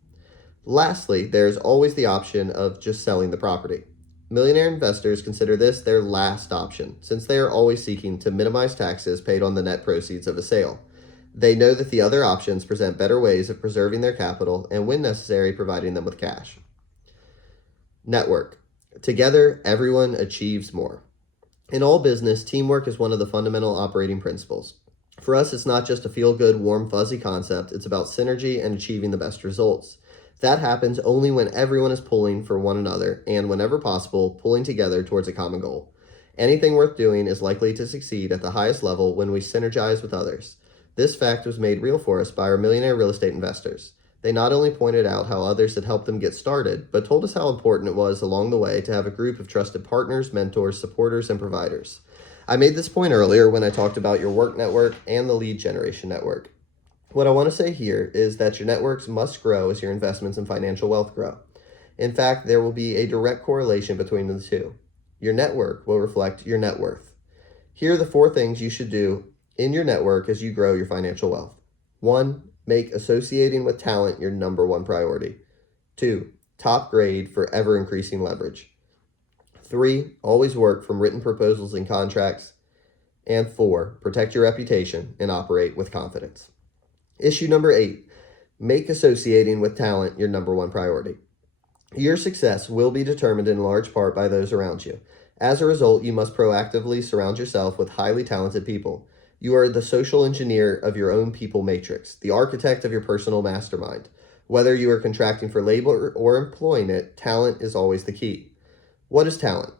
Lastly, there is always the option of just selling the property. Millionaire investors consider this their last option, since they are always seeking to minimize taxes paid on the net proceeds of a sale. They know that the other options present better ways of preserving their capital and, when necessary, providing them with cash. Network. Together, everyone achieves more. In all business, teamwork is one of the fundamental operating principles. For us, it's not just a feel-good, warm, fuzzy concept. It's about synergy and achieving the best results. That happens only when everyone is pulling for one another and, whenever possible, pulling together towards a common goal. Anything worth doing is likely to succeed at the highest level when we synergize with others. This fact was made real for us by our millionaire real estate investors. They not only pointed out how others had helped them get started, but told us how important it was along the way to have a group of trusted partners, mentors, supporters, and providers. I made this point earlier when I talked about your work network and the lead generation network. What I want to say here is that your networks must grow as your investments and financial wealth grow. In fact, there will be a direct correlation between the two. Your network will reflect your net worth. Here are the 4 things you should do in your network as you grow your financial wealth. 1. Make associating with talent your number 1 priority. 2. Top grade for ever-increasing leverage. 3. Always work from written proposals and contracts. And 4. Protect your reputation and operate with confidence. Issue number 8. Make associating with talent your number 1 priority. Your success will be determined in large part by those around you. As a result, you must proactively surround yourself with highly talented people. You are the social engineer of your own people matrix, the architect of your personal mastermind. Whether you are contracting for labor or employing it, talent is always the key. What is talent?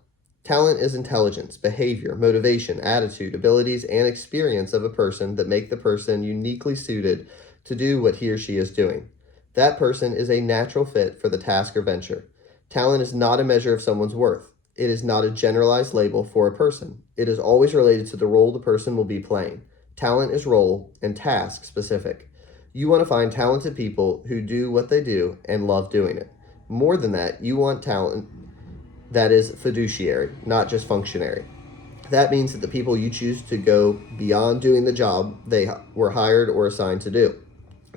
Talent is intelligence, behavior, motivation, attitude, abilities, and experience of a person that make the person uniquely suited to do what he or she is doing. That person is a natural fit for the task or venture. Talent is not a measure of someone's worth. It is not a generalized label for a person. It is always related to the role the person will be playing. Talent is role and task specific. You want to find talented people who do what they do and love doing it. More than that, you want talent that is fiduciary, not just functionary. That means that the people you choose to go beyond doing the job they were hired or assigned to do.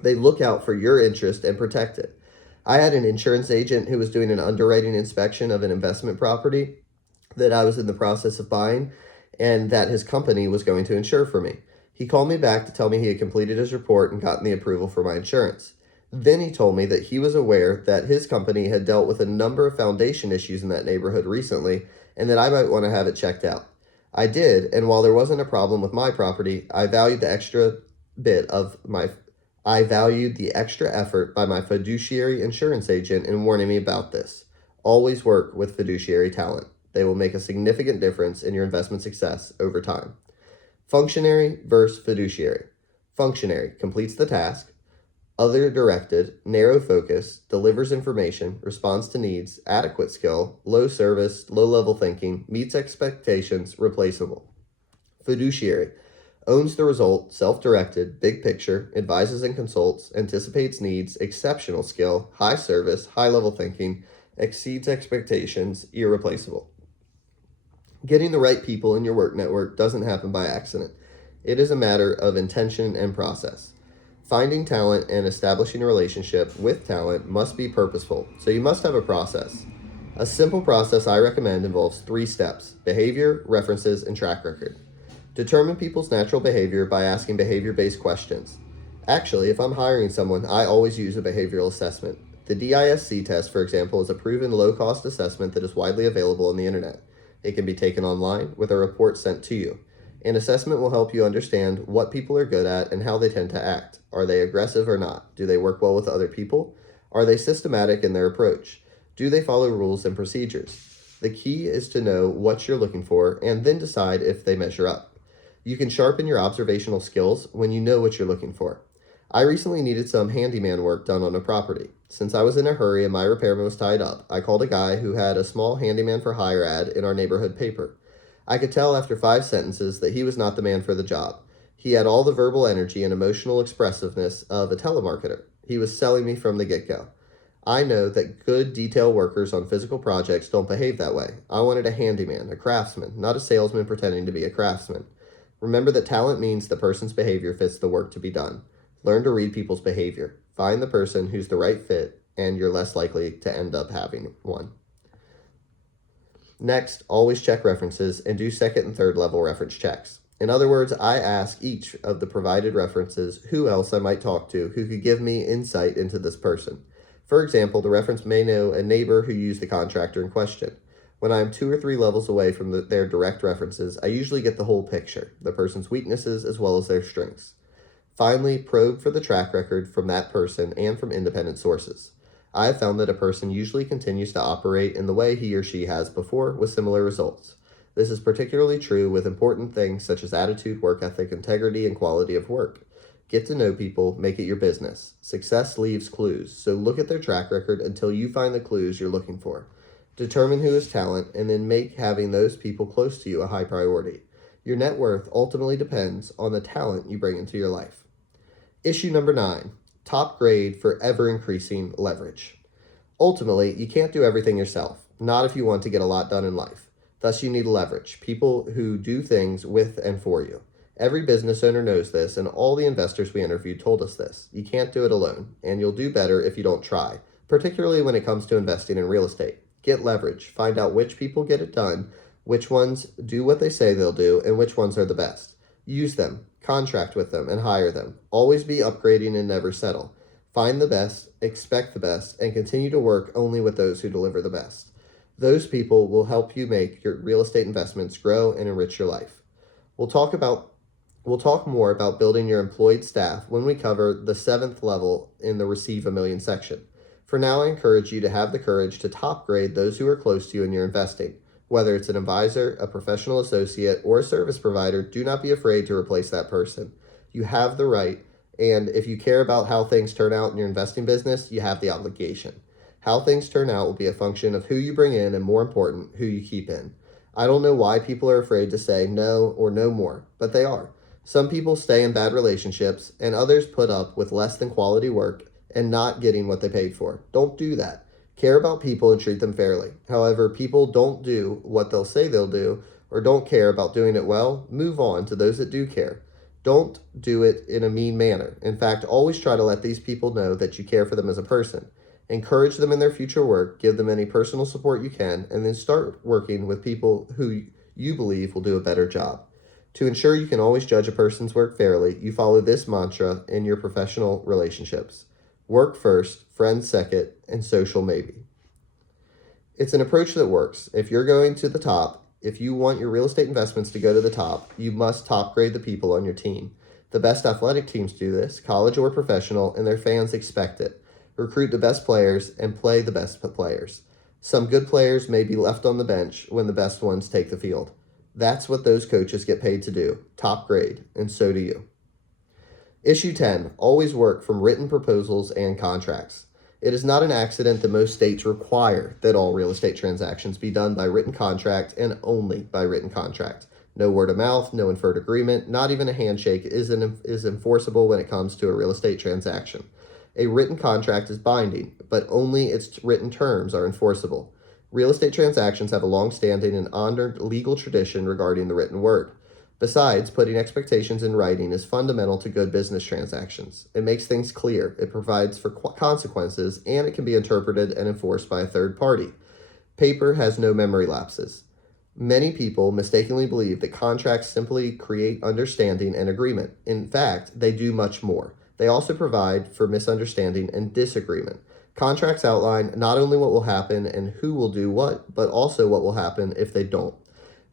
They look out for your interest and protect it. I had an insurance agent who was doing an underwriting inspection of an investment property that I was in the process of buying and that his company was going to insure for me. He called me back to tell me he had completed his report and gotten the approval for my insurance. Then he told me that he was aware that his company had dealt with a number of foundation issues in that neighborhood recently and that I might want to have it checked out. I did, and while there wasn't a problem with my property, I valued the extra effort by my fiduciary insurance agent in warning me about this. Always work with fiduciary talent. They will make a significant difference in your investment success over time. Functionary versus fiduciary. Functionary completes the task, other directed, narrow focus, delivers information, responds to needs, adequate skill, low service, low level thinking, meets expectations, replaceable. Fiduciary owns the result, self-directed, big picture, advises and consults, anticipates needs, exceptional skill, high service, high level thinking, exceeds expectations, irreplaceable. Getting the right people in your work network doesn't happen by accident. It is a matter of intention and process. Finding talent and establishing a relationship with talent must be purposeful, so you must have a process. A simple process I recommend involves 3 steps: behavior, references, and track record. Determine people's natural behavior by asking behavior-based questions. Actually, if I'm hiring someone, I always use a behavioral assessment. The DISC test, for example, is a proven low-cost assessment that is widely available on the internet. It can be taken online with a report sent to you. An assessment will help you understand what people are good at and how they tend to act. Are they aggressive or not? Do they work well with other people? Are they systematic in their approach? Do they follow rules and procedures? The key is to know what you're looking for and then decide if they measure up. You can sharpen your observational skills when you know what you're looking for. I recently needed some handyman work done on a property. Since I was in a hurry and my repairman was tied up, I called a guy who had a small handyman for hire ad in our neighborhood paper. I could tell after 5 sentences that he was not the man for the job. He had all the verbal energy and emotional expressiveness of a telemarketer. He was selling me from the get-go. I know that good detail workers on physical projects don't behave that way. I wanted a handyman, a craftsman, not a salesman pretending to be a craftsman. Remember that talent means the person's behavior fits the work to be done. Learn to read people's behavior. Find the person who's the right fit, and you're less likely to end up having one. Next, always check references and do 2nd and 3rd level reference checks. In other words, I ask each of the provided references who else I might talk to who could give me insight into this person. For example, the reference may know a neighbor who used the contractor in question. When I am 2 or 3 levels away from their direct references, I usually get the whole picture, the person's weaknesses as well as their strengths. Finally, probe for the track record from that person and from independent sources. I have found that a person usually continues to operate in the way he or she has before with similar results. This is particularly true with important things such as attitude, work ethic, integrity, and quality of work. Get to know people, make it your business. Success leaves clues, so look at their track record until you find the clues you're looking for. Determine who is talent, and then make having those people close to you a high priority. Your net worth ultimately depends on the talent you bring into your life. Issue number 9, top grade for ever-increasing leverage. Ultimately, you can't do everything yourself, not if you want to get a lot done in life. Thus, you need leverage, people who do things with and for you. Every business owner knows this, and all the investors we interviewed told us this. You can't do it alone, and you'll do better if you don't try, particularly when it comes to investing in real estate. Get leverage, find out which people get it done, which ones do what they say they'll do, and which ones are the best. Use them, contract with them, and hire them. Always be upgrading and never settle. Find the best, expect the best, and continue to work only with those who deliver the best. Those people will help you make your real estate investments grow and enrich your life. We'll talk more about building your employed staff when we cover the 7th level in the Receive a Million section. For now, I encourage you to have the courage to top grade those who are close to you in your investing. Whether it's an advisor, a professional associate, or a service provider, do not be afraid to replace that person. You have the right, and if you care about how things turn out in your investing business, you have the obligation. How things turn out will be a function of who you bring in and, more important, who you keep in. I don't know why people are afraid to say no or no more, but they are. Some people stay in bad relationships, and others put up with less than quality work and not getting what they paid for. Don't do that. Care about people and treat them fairly. However, people don't do what they'll say they'll do or don't care about doing it well, move on to those that do care. Don't do it in a mean manner. In fact, always try to let these people know that you care for them as a person. Encourage them in their future work, give them any personal support you can, and then start working with people who you believe will do a better job. To ensure you can always judge a person's work fairly, you follow this mantra in your professional relationships. Work first, friends second, and social maybe. It's an approach that works. If you're going to the top, if you want your real estate investments to go to the top, you must top grade the people on your team. The best athletic teams do this, college or professional, and their fans expect it. Recruit the best players and play the best players. Some good players may be left on the bench when the best ones take the field. That's what those coaches get paid to do, top grade, and so do you. Issue 10, always work from written proposals and contracts. It is not an accident that most states require that all real estate transactions be done by written contract and only by written contract. No word of mouth, no inferred agreement, not even a handshake is enforceable when it comes to a real estate transaction. A written contract is binding, but only its written terms are enforceable. Real estate transactions have a long-standing and honored legal tradition regarding the written word. Besides, putting expectations in writing is fundamental to good business transactions. It makes things clear, it provides for consequences, and it can be interpreted and enforced by a third party. Paper has no memory lapses. Many people mistakenly believe that contracts simply create understanding and agreement. In fact, they do much more. They also provide for misunderstanding and disagreement. Contracts outline not only what will happen and who will do what, but also what will happen if they don't.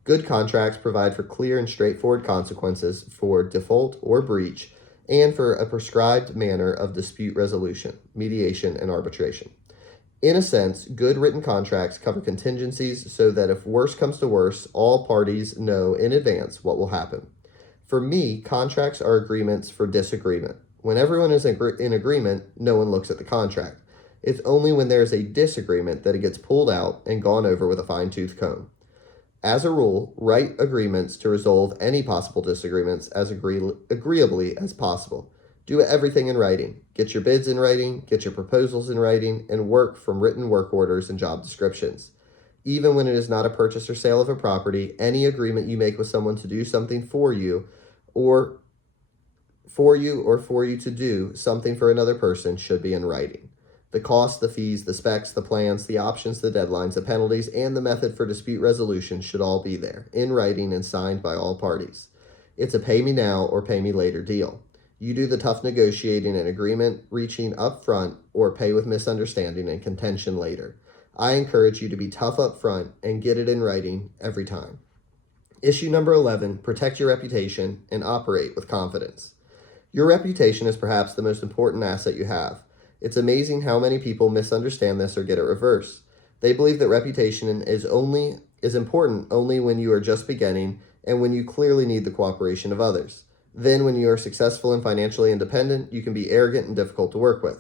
Good contracts provide for clear and straightforward consequences for default or breach, and for a prescribed manner of dispute resolution, mediation, and arbitration. In a sense, good written contracts cover contingencies so that if worse comes to worse, all parties know in advance what will happen. For me, contracts are agreements for disagreement. When everyone is in agreement, no one looks at the contract. It's only when there is a disagreement that it gets pulled out and gone over with a fine-tooth comb. As a rule, write agreements to resolve any possible disagreements as agreeably as possible. Do everything in writing. Get your bids in writing, get your proposals in writing, and work from written work orders and job descriptions. Even when it is not a purchase or sale of a property, any agreement you make with someone to do something for you or for you to do something for another person should be in writing. The costs, the fees, the specs, the plans, the options, the deadlines, the penalties, and the method for dispute resolution should all be there, in writing and signed by all parties. It's a pay me now or pay me later deal. You do the tough negotiating and agreement reaching up front, or pay with misunderstanding and contention later. I encourage you to be tough up front and get it in writing every time. Issue number 11, protect your reputation and operate with confidence. Your reputation is perhaps the most important asset you have. It's amazing how many people misunderstand this or get it reversed. They believe that reputation is important only when you are just beginning and when you clearly need the cooperation of others. Then when you are successful and financially independent, you can be arrogant and difficult to work with.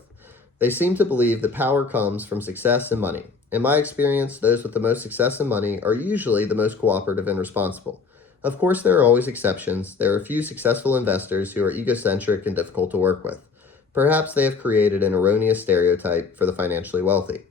They seem to believe that power comes from success and money. In my experience, those with the most success and money are usually the most cooperative and responsible. Of course, there are always exceptions. There are a few successful investors who are egocentric and difficult to work with. Perhaps they have created an erroneous stereotype for the financially wealthy.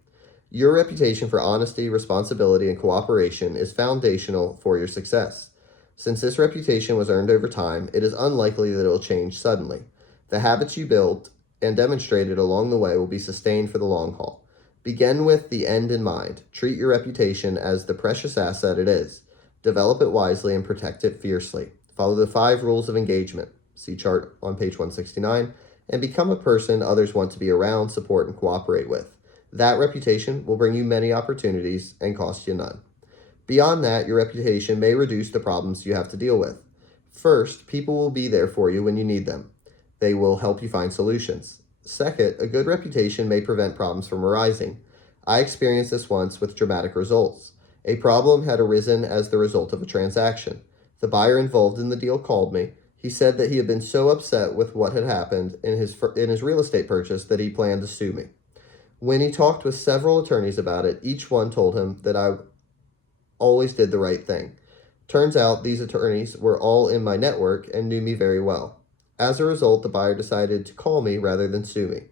Your reputation for honesty, responsibility, and cooperation is foundational for your success. Since this reputation was earned over time, it is unlikely that it will change suddenly. The habits you built and demonstrated along the way will be sustained for the long haul. Begin with the end in mind. Treat your reputation as the precious asset it is. Develop it wisely and protect it fiercely. Follow the 5 rules of engagement. See chart on page 169, and become a person others want to be around, support, and cooperate with. That reputation will bring you many opportunities and cost you none. Beyond that, your reputation may reduce the problems you have to deal with. First, people will be there for you when you need them. They will help you find solutions. Second, a good reputation may prevent problems from arising. I experienced this once with dramatic results. A problem had arisen as the result of a transaction. The buyer involved in the deal called me. He said that he had been so upset with what had happened in his real estate purchase that he planned to sue me. When he talked with several attorneys about it, each one told him that I always did the right thing. Turns out these attorneys were all in my network and knew me very well. As a result, the buyer decided to call me rather than sue me.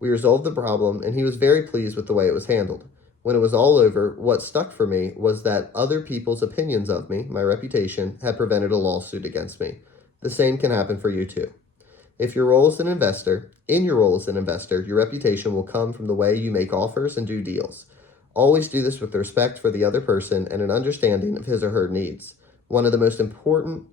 We resolved the problem, and he was very pleased with the way it was handled. When it was all over, what stuck for me was that other people's opinions of me, my reputation, had prevented a lawsuit against me. The same can happen for you too. In your role as an investor, your reputation will come from the way you make offers and do deals. Always do this with respect for the other person and an understanding of his or her needs. One of the most important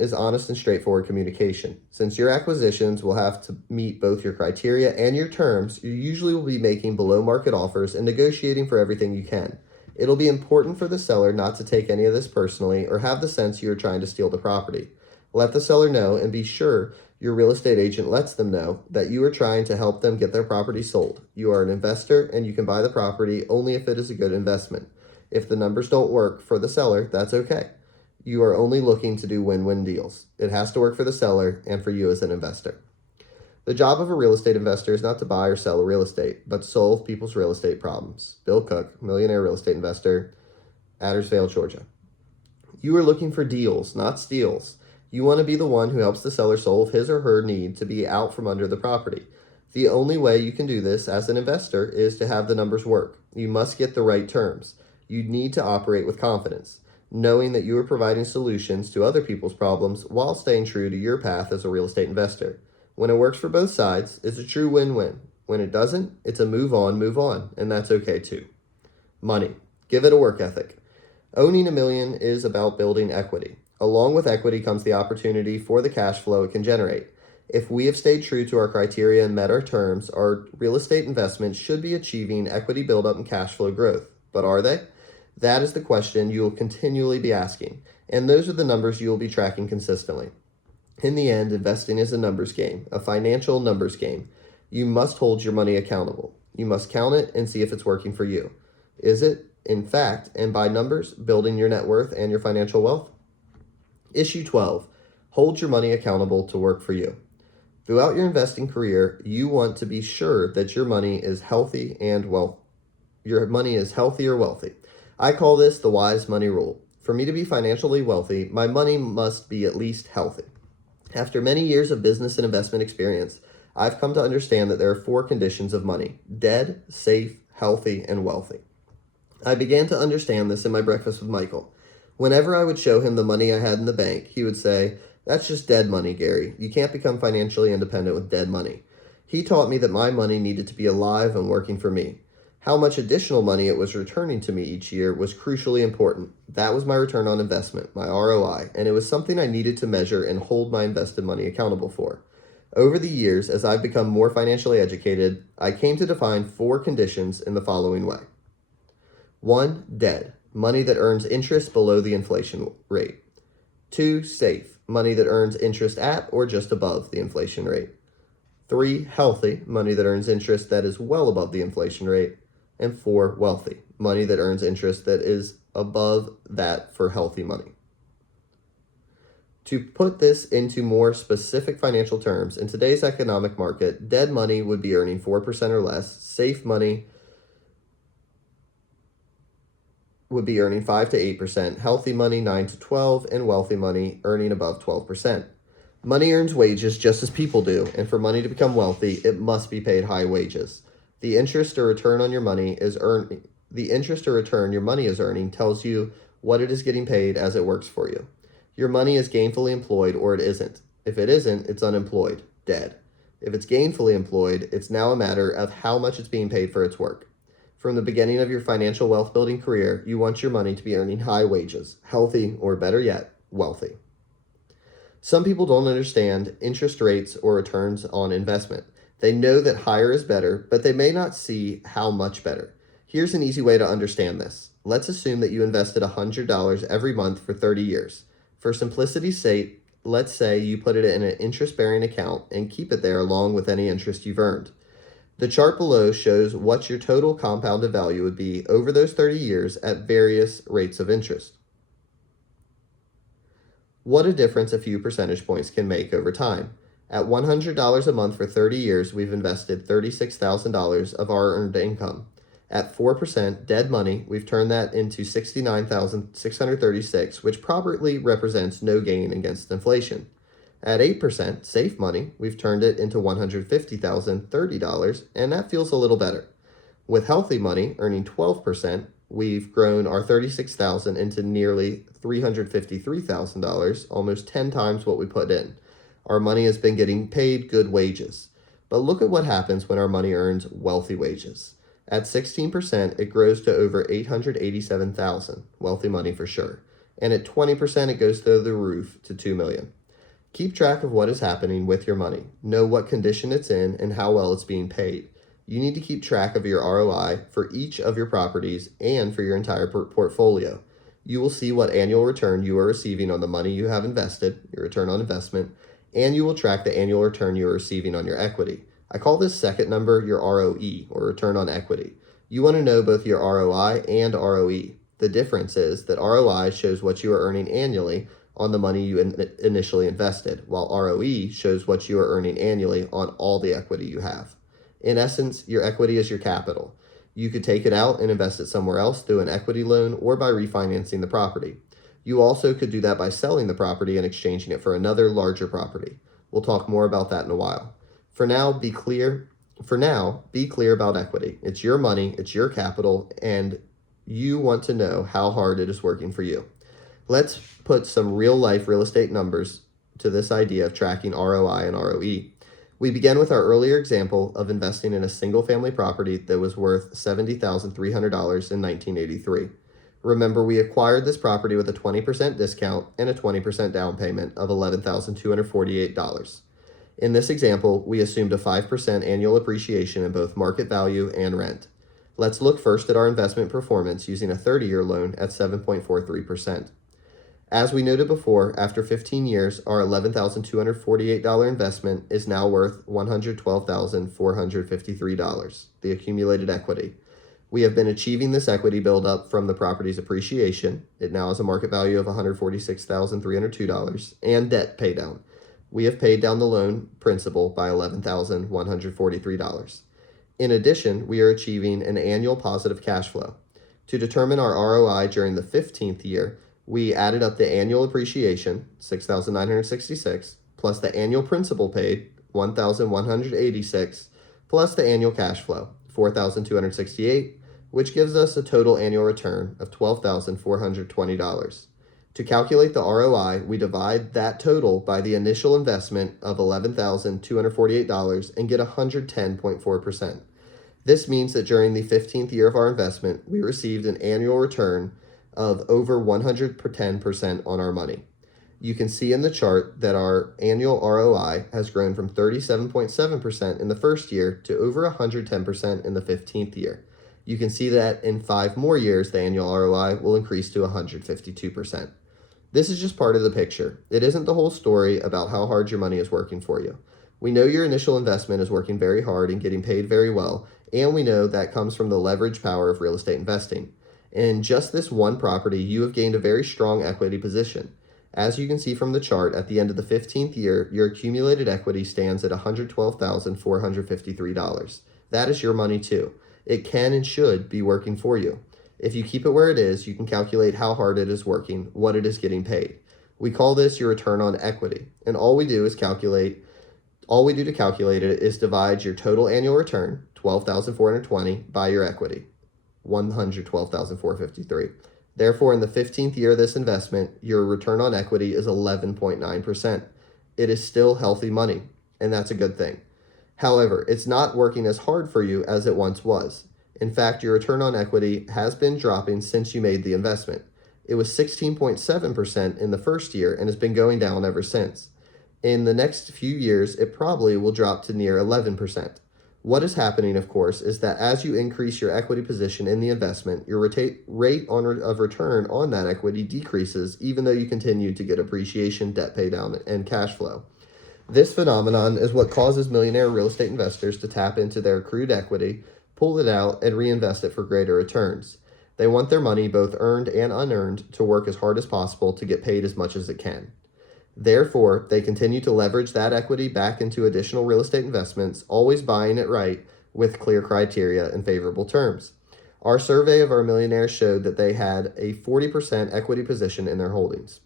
is honest and straightforward communication. Since your acquisitions will have to meet both your criteria and your terms, you usually will be making below market offers and negotiating for everything you can. It'll be important for the seller not to take any of this personally or have the sense you are trying to steal the property. Let the seller know and be sure your real estate agent lets them know that you are trying to help them get their property sold. You are an investor and you can buy the property only if it is a good investment. If the numbers don't work for the seller, that's okay. You are only looking to do win-win deals. It has to work for the seller and for you as an investor. The job of a real estate investor is not to buy or sell real estate, but solve people's real estate problems. Bill Cook, Millionaire Real Estate Investor, Addersvale, Georgia. You are looking for deals, not steals. You want to be the one who helps the seller solve his or her need to be out from under the property. The only way you can do this as an investor is to have the numbers work. You must get the right terms. You need to operate with confidence, knowing that you are providing solutions to other people's problems while staying true to your path as a real estate investor. When it works for both sides, it's a true win-win. When it doesn't, it's a move on, and that's okay too. Money. Give it a work ethic. Owning $1 million is about building equity. Along with equity comes the opportunity for the cash flow it can generate. If we have stayed true to our criteria and met our terms, our real estate investments should be achieving equity buildup and cash flow growth. But are they? That is the question you will continually be asking, and those are the numbers you will be tracking consistently. In the end, investing is a numbers game, a financial numbers game. You must hold your money accountable. You must count it and see if it's working for you. Is it, in fact, and by numbers, building your net worth and your financial wealth? Issue 12. Hold your money accountable to work for you. Throughout your investing career, you want to be sure that your money is healthy and your money is healthy or wealthy. I call this the wise money rule. For me to be financially wealthy, my money must be at least healthy. After many years of business and investment experience, I've come to understand that there are 4 conditions of money: dead, safe, healthy, and wealthy. I began to understand this in my breakfast with Michael. Whenever I would show him the money I had in the bank, he would say, "That's just dead money, Gary. You can't become financially independent with dead money." He taught me that my money needed to be alive and working for me. How much additional money it was returning to me each year was crucially important. That was my return on investment, my ROI, and it was something I needed to measure and hold my invested money accountable for. Over the years, as I've become more financially educated, I came to define 4 conditions in the following way. 1. Dead. Money that earns interest below the inflation rate. 2. Safe. Money that earns interest at or just above the inflation rate. 3. Healthy. Money that earns interest that is well above the inflation rate. And 4. Wealthy. Money that earns interest that is above that for healthy money. To put this into more specific financial terms, in today's economic market, dead money would be earning 4% or less, safe money would be earning 5 to 8%, healthy money 9 to 12, and wealthy money earning above 12%. Money earns wages just as people do, and for money to become wealthy, it must be paid high wages. The interest or return on your money is earning. The interest or return your money is earning tells you what it is getting paid as it works for you. Your money is gainfully employed or it isn't. If it isn't, it's unemployed, dead. If it's gainfully employed, it's now a matter of how much it's being paid for its work. From the beginning of your financial wealth building career, you want your money to be earning high wages, healthy, or better yet, wealthy. Some people don't understand interest rates or returns on investment. They know that higher is better, but they may not see how much better. Here's an easy way to understand this. Let's assume that you invested $100 every month for 30 years. For simplicity's sake, let's say you put it in an interest-bearing account and keep it there along with any interest you've earned. The chart below shows what your total compounded value would be over those 30 years at various rates of interest. What a difference a few percentage points can make over time. At $100 a month for 30 years, we've invested $36,000 of our earned income. At 4% dead money, we've turned that into $69,636, which probably represents no gain against inflation. At 8% safe money, we've turned it into $150,030, and that feels a little better. With healthy money, earning 12%, we've grown our $36,000 into nearly $353,000, almost 10 times what we put in. Our money has been getting paid good wages. But look at what happens when our money earns wealthy wages. At 16%, it grows to over $887,000, wealthy money for sure. And at 20%, it goes through the roof to $2 million. Keep track of what is happening with your money. Know what condition it's in and how well it's being paid. You need to keep track of your ROI for each of your properties and for your entire portfolio. You will see what annual return you are receiving on the money you have invested, your return on investment, and you will track the annual return you are receiving on your equity. I call this second number your ROE, or return on equity. You want to know both your ROI and ROE. The difference is that ROI shows what you are earning annually on the money you initially invested, while ROE shows what you are earning annually on all the equity you have. In essence, your equity is your capital. You could take it out and invest it somewhere else through an equity loan or by refinancing the property. You also could do that by selling the property and exchanging it for another larger property. We'll talk more about that in a while. For now, be clear about equity. It's your money, it's your capital, and you want to know how hard it is working for you. Let's put some real-life real estate numbers to this idea of tracking ROI and ROE. We began with our earlier example of investing in a single-family property that was worth $70,300 in 1983. Remember, we acquired this property with a 20% discount and a 20% down payment of $11,248. In this example, we assumed a 5% annual appreciation in both market value and rent. Let's look first at our investment performance using a 30-year loan at 7.43%. As we noted before, after 15 years, our $11,248 investment is now worth $112,453, the accumulated equity. We have been achieving this equity buildup from the property's appreciation. It now has a market value of $146,302 and debt paydown. We have paid down the loan principal by $11,143. In addition, we are achieving an annual positive cash flow. To determine our ROI during the 15th year, we added up the annual appreciation, $6,966, plus the annual principal paid, $1,186, plus the annual cash flow, $4,268, which gives us a total annual return of $12,420. To calculate the ROI, we divide that total by the initial investment of $11,248 and get 110.4%. This means that during the 15th year of our investment, we received an annual return of over 110% on our money. You can see in the chart that our annual ROI has grown from 37.7% in the first year to over 110% in the 15th year. You can see that in 5 more years, the annual ROI will increase to 152%. This is just part of the picture. It isn't the whole story about how hard your money is working for you. We know your initial investment is working very hard and getting paid very well, and we know that comes from the leverage power of real estate investing. In just this one property, you have gained a very strong equity position. As you can see from the chart, at the end of the 15th year, your accumulated equity stands at $112,453. That is your money too. It can and should be working for you. If you keep it where it is, you can calculate how hard it is working, what it is getting paid. We call this your return on equity, and all we do is calculate All we do to calculate it is divide your total annual return, 12,420, by your equity, 112,453. Therefore, in the 15th year of this investment, your return on equity is 11.9%. It is still healthy money, and that's a good thing. However, it's not working as hard for you as it once was. In fact, your return on equity has been dropping since you made the investment. It was 16.7% in the first year and has been going down ever since. In the next few years, it probably will drop to near 11%. What is happening, of course, is that as you increase your equity position in the investment, your rate of return on that equity decreases, even though you continue to get appreciation, debt paydown, and cash flow. This phenomenon is what causes millionaire real estate investors to tap into their accrued equity, pull it out, and reinvest it for greater returns. They want their money, both earned and unearned, to work as hard as possible to get paid as much as it can. Therefore, they continue to leverage that equity back into additional real estate investments, always buying it right with clear criteria and favorable terms. Our survey of our millionaires showed that they had a 40% equity position in their holdings.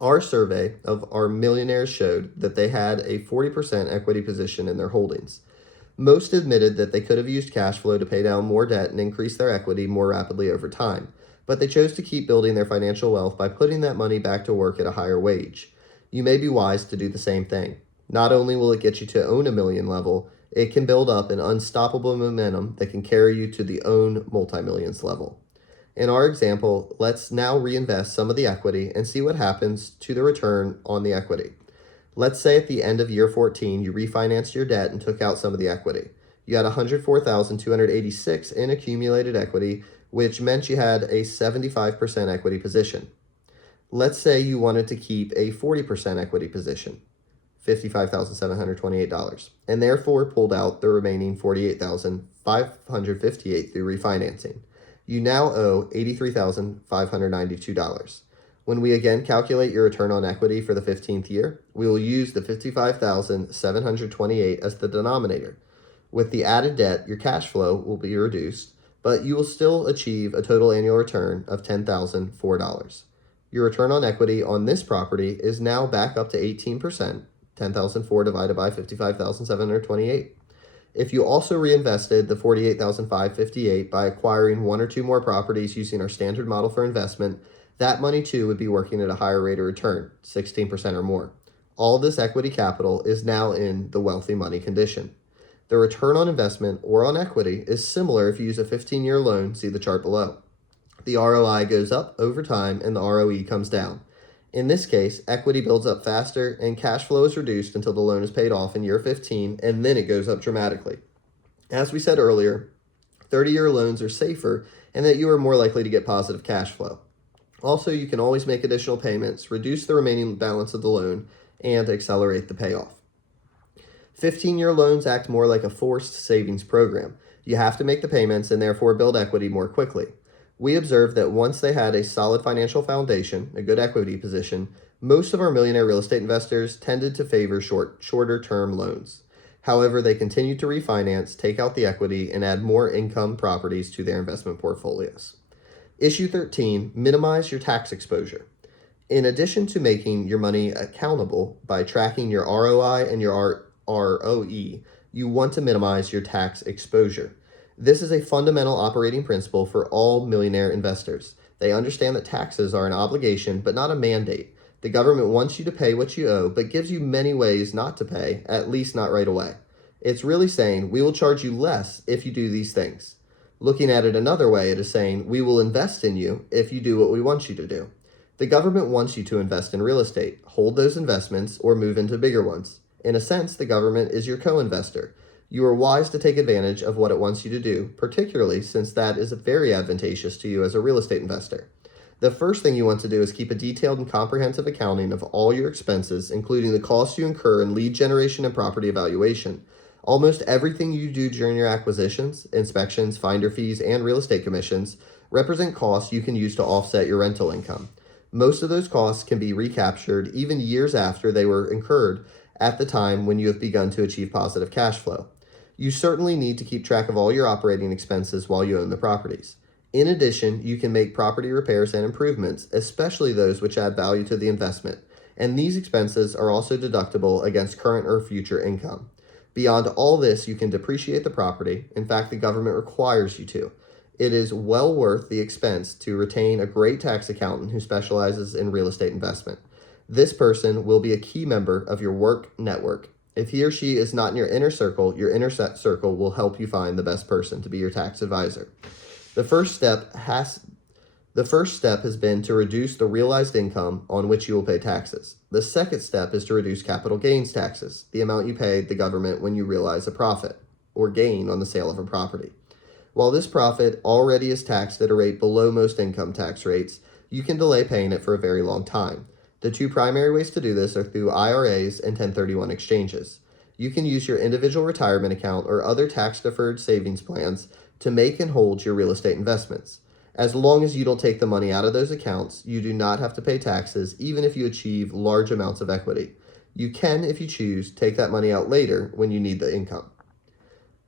Our survey of our millionaires showed that they had a 40% equity position in their holdings. Most admitted that they could have used cash flow to pay down more debt and increase their equity more rapidly over time, but they chose to keep building their financial wealth by putting that money back to work at a higher wage. You may be wise to do the same thing. Not only will it get you to own a million level, it can build up an unstoppable momentum that can carry you to the own multi-millions level. In our example, let's now reinvest some of the equity and see what happens to the return on the equity. Let's say at the end of year 14, you refinanced your debt and took out some of the equity. You had 104,286 in accumulated equity, which meant you had a 75% equity position. Let's say you wanted to keep a 40% equity position, $55,728, and therefore pulled out the remaining $48,558 through refinancing. You now owe $83,592. When we again calculate your return on equity for the 15th year, we will use the $55,728 as the denominator. With the added debt, your cash flow will be reduced, but you will still achieve a total annual return of $10,004. Your return on equity on this property is now back up to 18%, 10,004 divided by 55,728. If you also reinvested the 48,558 by acquiring one or two more properties using our standard model for investment, that money too would be working at a higher rate of return, 16% or more. All this equity capital is now in the wealthy money condition. The return on investment or on equity is similar if you use a 15-year loan, see the chart below. The ROI goes up over time and the ROE comes down. In this case, equity builds up faster and cash flow is reduced until the loan is paid off in year 15, and then it goes up dramatically. As we said earlier, 30-year loans are safer and that you are more likely to get positive cash flow. Also, you can always make additional payments, reduce the remaining balance of the loan, and accelerate the payoff. 15-year loans act more like a forced savings program. You have to make the payments and therefore build equity more quickly. We observed that once they had a solid financial foundation, a good equity position, most of our millionaire real estate investors tended to favor shorter-term loans. However, they continued to refinance, take out the equity, and add more income properties to their investment portfolios. Issue 13, minimize your tax exposure. In addition to making your money accountable by tracking your ROI and your ROE, you want to minimize your tax exposure. This is a fundamental operating principle for all millionaire investors. They understand that taxes are an obligation, but not a mandate. The government wants you to pay what you owe, but gives you many ways not to pay, at least not right away. It's really saying, we will charge you less if you do these things. Looking at it another way, it is saying, we will invest in you if you do what we want you to do. The government wants you to invest in real estate, hold those investments, or move into bigger ones. In a sense, the government is your co-investor. You are wise to take advantage of what it wants you to do, particularly since that is very advantageous to you as a real estate investor. The first thing you want to do is keep a detailed and comprehensive accounting of all your expenses, including the costs you incur in lead generation and property evaluation. Almost everything you do during your acquisitions, inspections, finder fees, and real estate commissions represent costs you can use to offset your rental income. Most of those costs can be recaptured even years after they were incurred at the time when you have begun to achieve positive cash flow. You certainly need to keep track of all your operating expenses while you own the properties. In addition, you can make property repairs and improvements, especially those which add value to the investment. and these expenses are also deductible against current or future income. Beyond all this, you can depreciate the property. In fact, the government requires you to. It is well worth the expense to retain a great tax accountant who specializes in real estate investment. This person will be a key member of your work network. If he or she is not in your inner circle will help you find the best person to be your tax advisor. The first step has been to reduce the realized income on which you will pay taxes. The second step is to reduce capital gains taxes, the amount you pay the government when you realize a profit or gain on the sale of a property. While this profit already is taxed at a rate below most income tax rates, you can delay paying it for a very long time. The two primary ways to do this are through IRAs and 1031 exchanges. You can use your individual retirement account or other tax-deferred savings plans to make and hold your real estate investments. As long as you don't take the money out of those accounts, you do not have to pay taxes even if you achieve large amounts of equity. You can, if you choose, take that money out later when you need the income.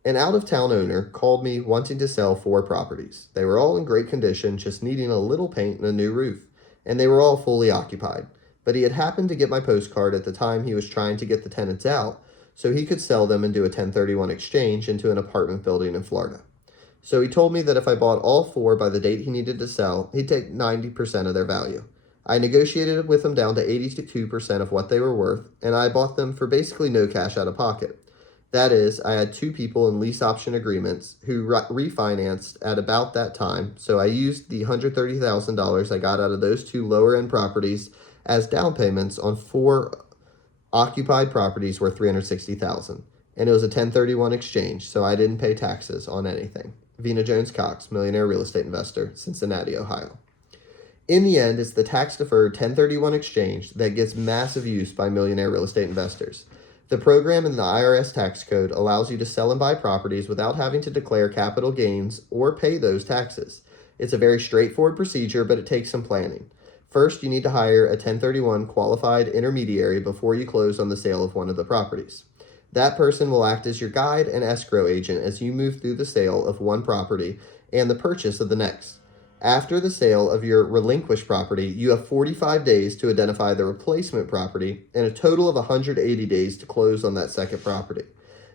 An out-of-town owner called me wanting to sell 4 properties. They were all in great condition, just needing a little paint and a new roof, and they were all fully occupied. But he had happened to get my postcard at the time he was trying to get the tenants out, so he could sell them and do a 1031 exchange into an apartment building in Florida. So he told me that if I bought all 4 by the date he needed to sell, he'd take 90% of their value. I negotiated with him down to 82% of what they were worth, and I bought them for basically no cash out of pocket. That is, I had 2 people in lease option agreements who refinanced at about that time, so I used the $130,000 I got out of those 2 lower-end properties as down payments on 4 occupied properties worth $360,000, and it was a 1031 exchange, so I didn't pay taxes on anything. Vina Jones-Cox, Millionaire Real Estate Investor, Cincinnati, Ohio. In the end, it's the tax-deferred 1031 exchange that gets massive use by millionaire real estate investors. The program in the IRS tax code allows you to sell and buy properties without having to declare capital gains or pay those taxes. It's a very straightforward procedure, but it takes some planning. First, you need to hire a 1031 qualified intermediary before you close on the sale of one of the properties. That person will act as your guide and escrow agent as you move through the sale of one property and the purchase of the next. After the sale of your relinquished property, you have 45 days to identify the replacement property and a total of 180 days to close on that second property.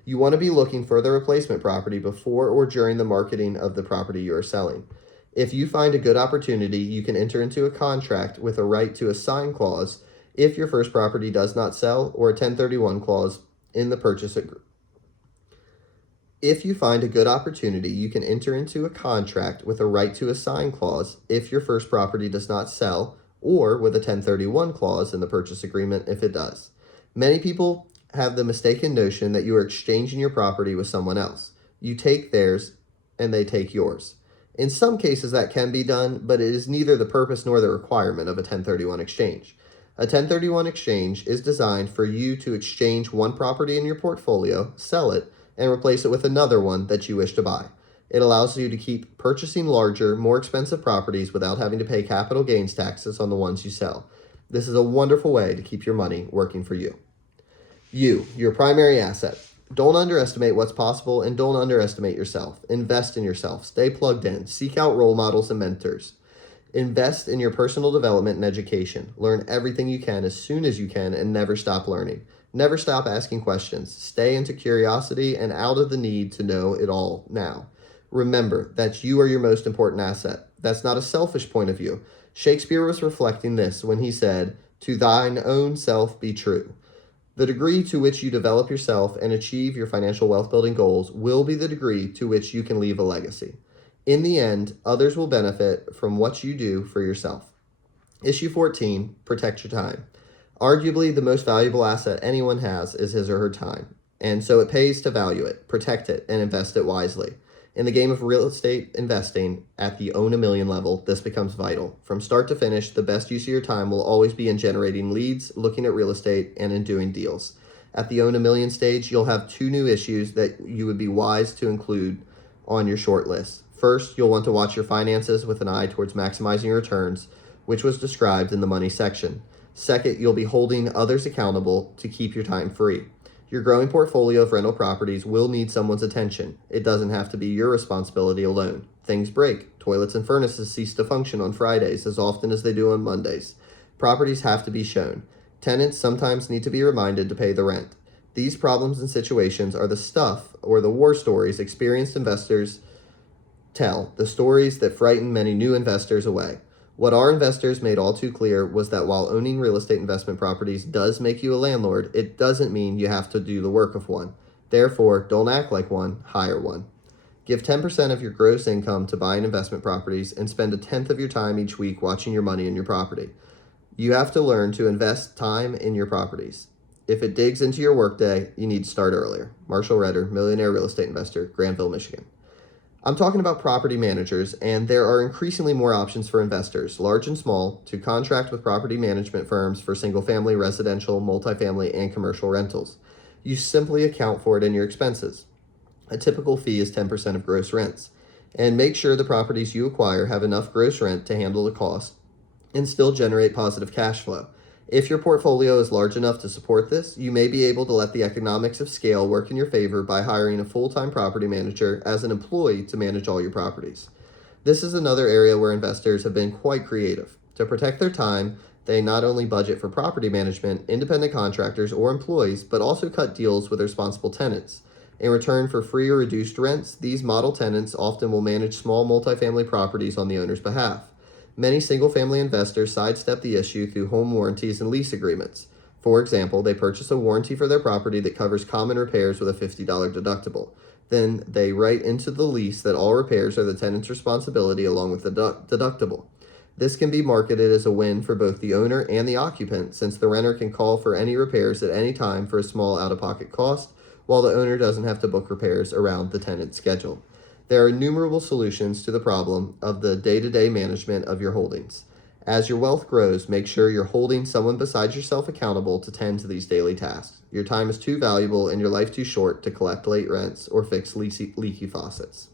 You want to be looking for the replacement property before or during the marketing of the property you are selling. If you find a good opportunity, you can enter into a contract with a right to assign clause if your first property does not sell, or a 1031 clause in the purchase agreement. If you find a good opportunity, you can enter into a contract with a right to assign clause if your first property does not sell, or with a 1031 clause in the purchase agreement if it does. Many people have the mistaken notion that you are exchanging your property with someone else. You take theirs and they take yours. In some cases that can be done, but it is neither the purpose nor the requirement of a 1031 exchange. A 1031 exchange is designed for you to exchange one property in your portfolio, sell it, and replace it with another one that you wish to buy. It allows you to keep purchasing larger, more expensive properties without having to pay capital gains taxes on the ones you sell. This is a wonderful way to keep your money working for you. Your primary asset. Don't underestimate what's possible, and don't underestimate yourself. Invest in yourself. Stay plugged in. Seek out role models and mentors. Invest in your personal development and education. Learn everything you can as soon as you can, and never stop learning. Never stop asking questions. Stay into curiosity and out of the need to know it all now. Remember that you are your most important asset. That's not a selfish point of view. Shakespeare was reflecting this when he said, "To thine own self be true." The degree to which you develop yourself and achieve your financial wealth building goals will be the degree to which you can leave a legacy. In the end, others will benefit from what you do for yourself. Issue 14, protect your time. Arguably, the most valuable asset anyone has is his or her time, and so it pays to value it, protect it, and invest it wisely. In the game of real estate investing at the own a million level, this becomes vital. From start to finish, the best use of your time will always be in generating leads, looking at real estate, and in doing deals. At the own a million stage, you'll have 2 new issues that you would be wise to include on your short list. First, you'll want to watch your finances with an eye towards maximizing your returns, which was described in the money section. Second, you'll be holding others accountable to keep your time free. Your growing portfolio of rental properties will need someone's attention. It doesn't have to be your responsibility alone. Things break. Toilets and furnaces cease to function on Fridays as often as they do on Mondays. Properties have to be shown. Tenants sometimes need to be reminded to pay the rent. These problems and situations are the stuff or the war stories experienced investors tell, the stories that frighten many new investors away. What our investors made all too clear was that while owning real estate investment properties does make you a landlord, it doesn't mean you have to do the work of one. Therefore, don't act like one, hire one. Give 10% of your gross income to buying investment properties and spend a tenth of your time each week watching your money in your property. You have to learn to invest time in your properties. If it digs into your workday, you need to start earlier. Marshall Redder, Millionaire Real Estate Investor, Granville, Michigan. I'm talking about property managers, and there are increasingly more options for investors, large and small, to contract with property management firms for single-family, residential, multifamily, and commercial rentals. You simply account for it in your expenses. A typical fee is 10% of gross rents. And make sure the properties you acquire have enough gross rent to handle the cost and still generate positive cash flow. If your portfolio is large enough to support this, you may be able to let the economics of scale work in your favor by hiring a full-time property manager as an employee to manage all your properties. This is another area where investors have been quite creative. To protect their time, they not only budget for property management, independent contractors, or employees, but also cut deals with responsible tenants. In return for free or reduced rents, these model tenants often will manage small multifamily properties on the owner's behalf. Many single-family investors sidestep the issue through home warranties and lease agreements. For example, they purchase a warranty for their property that covers common repairs with a $50 deductible. Then they write into the lease that all repairs are the tenant's responsibility along with the deductible. This can be marketed as a win for both the owner and the occupant, since the renter can call for any repairs at any time for a small out-of-pocket cost, while the owner doesn't have to book repairs around the tenant's schedule. There are innumerable solutions to the problem of the day-to-day management of your holdings. As your wealth grows, make sure you're holding someone besides yourself accountable to tend to these daily tasks. Your time is too valuable and your life too short to collect late rents or fix leaky faucets.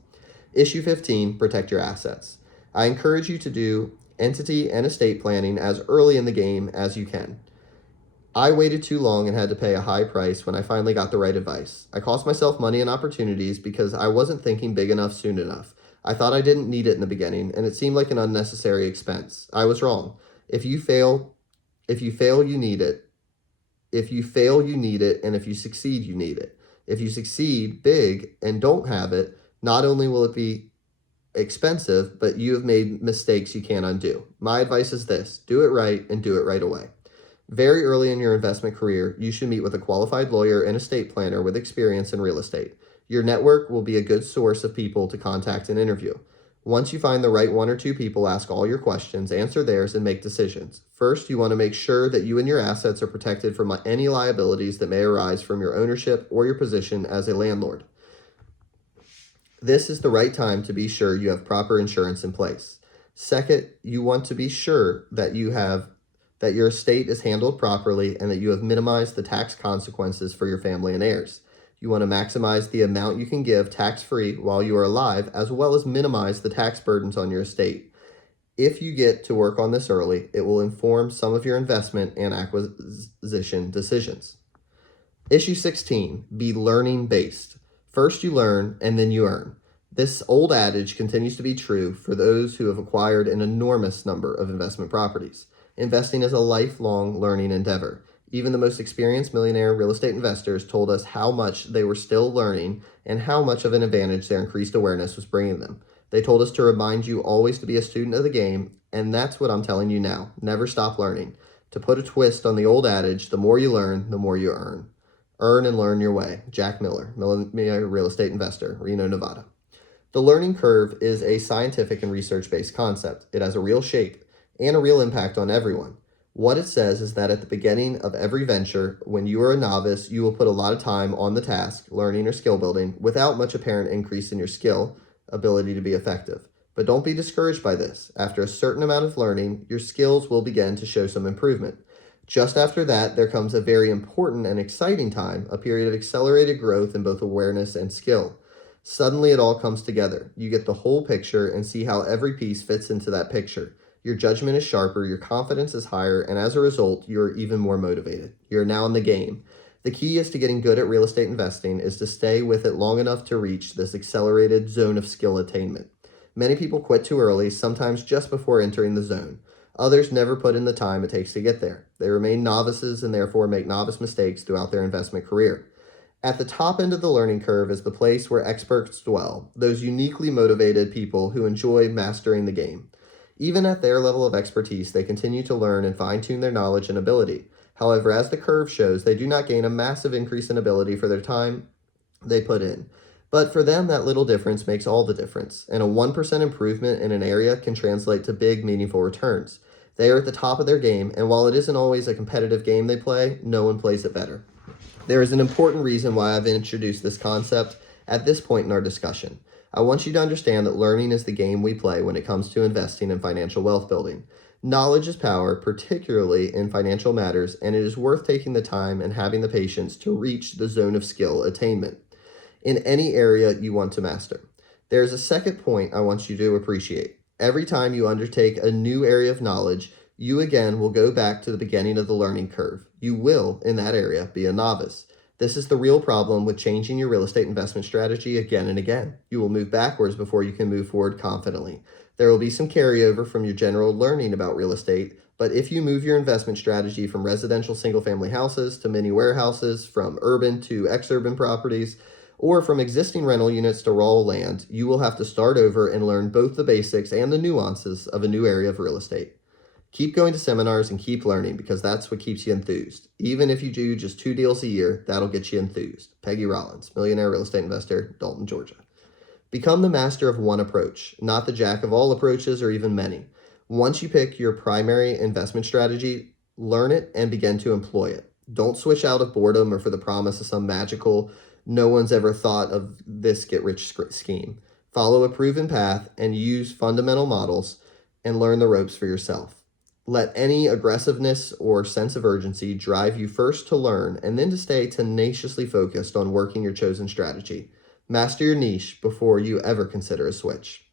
Issue 15, protect your assets. I encourage you to do entity and estate planning as early in the game as you can. I waited too long and had to pay a high price when I finally got the right advice. I cost myself money and opportunities because I wasn't thinking big enough soon enough. I thought I didn't need it in the beginning, and it seemed like an unnecessary expense. I was wrong. If you fail, you need it. If you fail, you need it, and if you succeed, you need it. If you succeed big and don't have it, not only will it be expensive, but you have made mistakes you can't undo. My advice is this: do it right and do it right away. Very early in your investment career, you should meet with a qualified lawyer and estate planner with experience in real estate. Your network will be a good source of people to contact and interview. Once you find the right one or two people, ask all your questions, answer theirs, and make decisions. First, you want to make sure that you and your assets are protected from any liabilities that may arise from your ownership or your position as a landlord. This is the right time to be sure you have proper insurance in place. Second, you want to be sure that your estate is handled properly and that you have minimized the tax consequences for your family and heirs. You want to maximize the amount you can give tax-free while you are alive, as well as minimize the tax burdens on your estate. If you get to work on this early, it will inform some of your investment and acquisition decisions. Issue 16, be learning-based. First you learn, and then you earn. This old adage continues to be true for those who have acquired an enormous number of investment properties. Investing is a lifelong learning endeavor. Even the most experienced millionaire real estate investors told us how much they were still learning and how much of an advantage their increased awareness was bringing them. They told us to remind you always to be a student of the game, and that's what I'm telling you now. Never stop learning. To put a twist on the old adage, the more you learn, the more you earn. Earn and learn your way. Jack Miller, Millionaire Real Estate Investor, Reno, Nevada. The learning curve is a scientific and research-based concept. It has a real shape and a real impact on everyone. What it says is that at the beginning of every venture, when you are a novice, you will put a lot of time on the task, learning or skill building, without much apparent increase in your skill, ability to be effective. But don't be discouraged by this. After a certain amount of learning, your skills will begin to show some improvement. Just after that, there comes a very important and exciting time, a period of accelerated growth in both awareness and skill. Suddenly it all comes together. You get the whole picture and see how every piece fits into that picture. Your judgment is sharper, your confidence is higher, and as a result, you're even more motivated. You're now in the game. The key is to getting good at real estate investing is to stay with it long enough to reach this accelerated zone of skill attainment. Many people quit too early, sometimes just before entering the zone. Others never put in the time it takes to get there. They remain novices and therefore make novice mistakes throughout their investment career. At the top end of the learning curve is the place where experts dwell, those uniquely motivated people who enjoy mastering the game. Even at their level of expertise, they continue to learn and fine-tune their knowledge and ability. However, as the curve shows, they do not gain a massive increase in ability for their time they put in. But for them, that little difference makes all the difference, and a 1% improvement in an area can translate to big, meaningful returns. They are at the top of their game, and while it isn't always a competitive game they play, no one plays it better. There is an important reason why I've introduced this concept at this point in our discussion. I want you to understand that learning is the game we play when it comes to investing and financial wealth building. Knowledge is power, particularly in financial matters, and it is worth taking the time and having the patience to reach the zone of skill attainment in any area you want to master. There's a second point I want you to appreciate. Every time you undertake a new area of knowledge, you again will go back to the beginning of the learning curve. You will, in that area, be a novice. This is the real problem with changing your real estate investment strategy again and again. You will move backwards before you can move forward confidently. There will be some carryover from your general learning about real estate, but if you move your investment strategy from residential single-family houses to mini warehouses, from urban to ex-urban properties, or from existing rental units to raw land, you will have to start over and learn both the basics and the nuances of a new area of real estate. Keep going to seminars and keep learning because that's what keeps you enthused. Even if you do just 2 deals a year, that'll get you enthused. Peggy Rollins, Millionaire Real Estate Investor, Dalton, Georgia. Become the master of one approach, not the jack of all approaches or even many. Once you pick your primary investment strategy, learn it and begin to employ it. Don't switch out of boredom or for the promise of some magical, no one's ever thought of this get-rich scheme. Follow a proven path and use fundamental models and learn the ropes for yourself. Let any aggressiveness or sense of urgency drive you first to learn and then to stay tenaciously focused on working your chosen strategy. Master your niche before you ever consider a switch.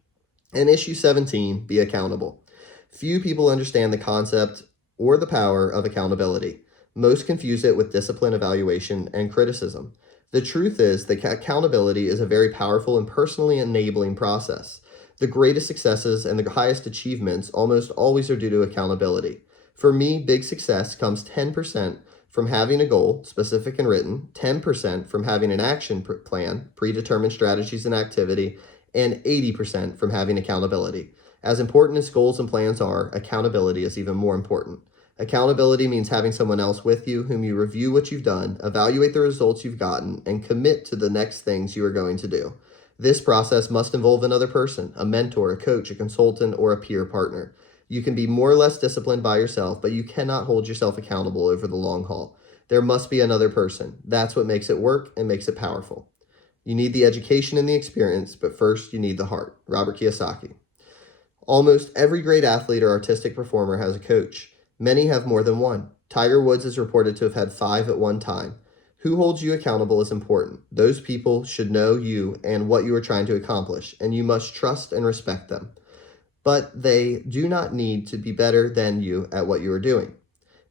And issue 17, be accountable. Few people understand the concept or the power of accountability. Most confuse it with discipline, evaluation, and criticism. The truth is that accountability is a very powerful and personally enabling process. The greatest successes and the highest achievements almost always are due to accountability. For me, big success comes 10% from having a goal, specific and written, 10% from having an action plan, predetermined strategies and activity, and 80% from having accountability. As important as goals and plans are, accountability is even more important. Accountability means having someone else with you whom you review what you've done, evaluate the results you've gotten, and commit to the next things you are going to do. This process must involve another person, a mentor, a coach, a consultant, or a peer partner. You can be more or less disciplined by yourself, but you cannot hold yourself accountable over the long haul. There must be another person. That's what makes it work and makes it powerful. You need the education and the experience, but first you need the heart. Robert Kiyosaki. Almost every great athlete or artistic performer has a coach. Many have more than one. Tiger Woods is reported to have had 5 at one time. Who holds you accountable is important. Those people should know you and what you are trying to accomplish, and you must trust and respect them. But they do not need to be better than you at what you are doing.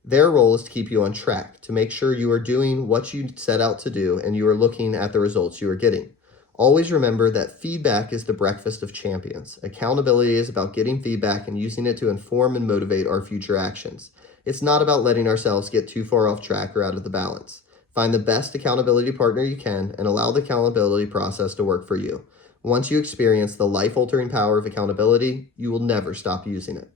Their role is to keep you on track, to make sure you are doing what you set out to do and you are looking at the results you are getting. Always remember that feedback is the breakfast of champions. Accountability is about getting feedback and using it to inform and motivate our future actions. It's not about letting ourselves get too far off track or out of the balance. Find the best accountability partner you can and allow the accountability process to work for you. Once you experience the life-altering power of accountability, you will never stop using it.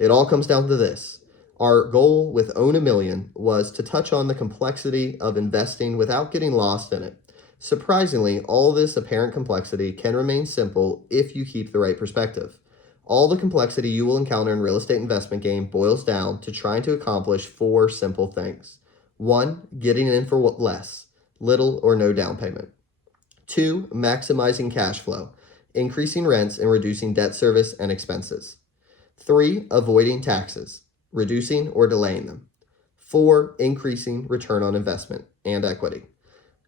It all comes down to this. Our goal with Own a Million was to touch on the complexity of investing without getting lost in it. Surprisingly, all this apparent complexity can remain simple if you keep the right perspective. All the complexity you will encounter in real estate investment game boils down to trying to accomplish 4 simple things. 1, getting in for less, little or no down payment. 2, maximizing cash flow, increasing rents and reducing debt service and expenses. 3, avoiding taxes, reducing or delaying them. 4, increasing return on investment and equity.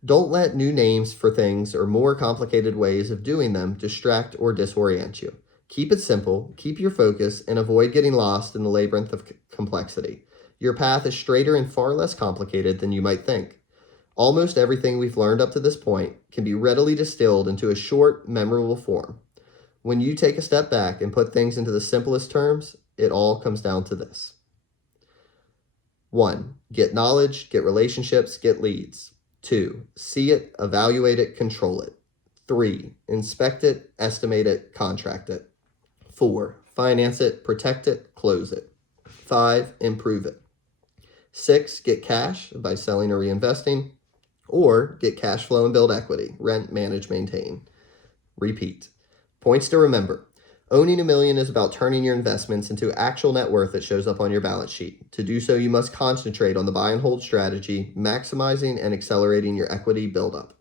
Don't let new names for things or more complicated ways of doing them distract or disorient you. Keep it simple, keep your focus, and avoid getting lost in the labyrinth of complexity. Your path is straighter and far less complicated than you might think. Almost everything we've learned up to this point can be readily distilled into a short, memorable form. When you take a step back and put things into the simplest terms, it all comes down to this. 1. Get knowledge, get relationships, get leads. 2. See it, evaluate it, control it. 3. Inspect it, estimate it, contract it. 4. Finance it, protect it, close it. 5. Improve it. 6. Get cash by selling or reinvesting. Or get cash flow and build equity, rent, manage, maintain. Repeat. Points to remember. Owning $1 million is about turning your investments into actual net worth that shows up on your balance sheet. To do so, you must concentrate on the buy and hold strategy, maximizing and accelerating your equity buildup.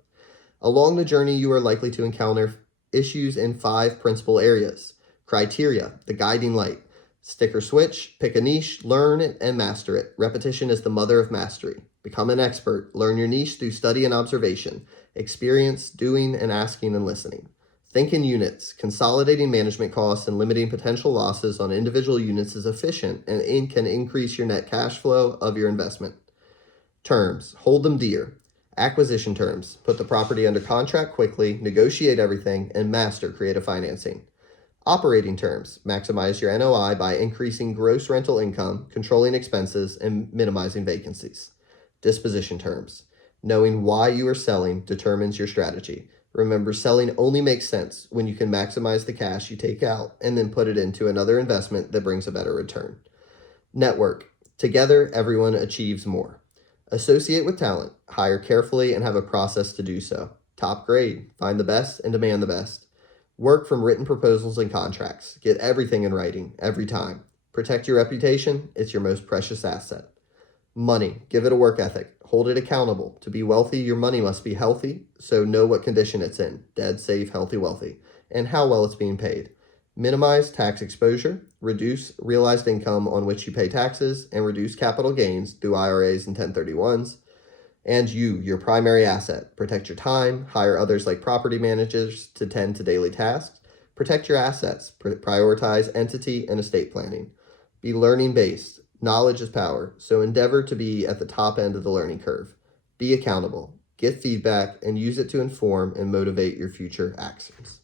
Along the journey, you are likely to encounter issues in 5 principal areas. Criteria, the guiding light. Stick or switch, pick a niche, learn it, and master it. Repetition is the mother of mastery. Become an expert. Learn your niche through study and observation. Experience doing and asking and listening. Think in units. Consolidating management costs and limiting potential losses on individual units is efficient and can increase your net cash flow of your investment. Terms. Hold them dear. Acquisition terms. Put the property under contract quickly, negotiate everything, and master creative financing. Operating terms. Maximize your NOI by increasing gross rental income, controlling expenses, and minimizing vacancies. Disposition terms. Knowing why you are selling determines your strategy. Remember, selling only makes sense when you can maximize the cash you take out and then put it into another investment that brings a better return. Network. Together, everyone achieves more. Associate with talent. Hire carefully and have a process to do so. Top grade. Find the best and demand the best. Work from written proposals and contracts. Get everything in writing, every time. Protect your reputation. It's your most precious asset. Money. Give it a work ethic. Hold it accountable. To be wealthy, your money must be healthy, so know what condition it's in. Dead, safe, healthy, wealthy. And how well it's being paid. Minimize tax exposure. Reduce realized income on which you pay taxes, and reduce capital gains through IRAs and 1031s. And your primary asset. Protect your time. Hire others like property managers to tend to daily tasks. Protect your assets. Prioritize entity and estate planning. Be learning-based. Knowledge is power, so endeavor to be at the top end of the learning curve. Be accountable. Get feedback and use it to inform and motivate your future actions.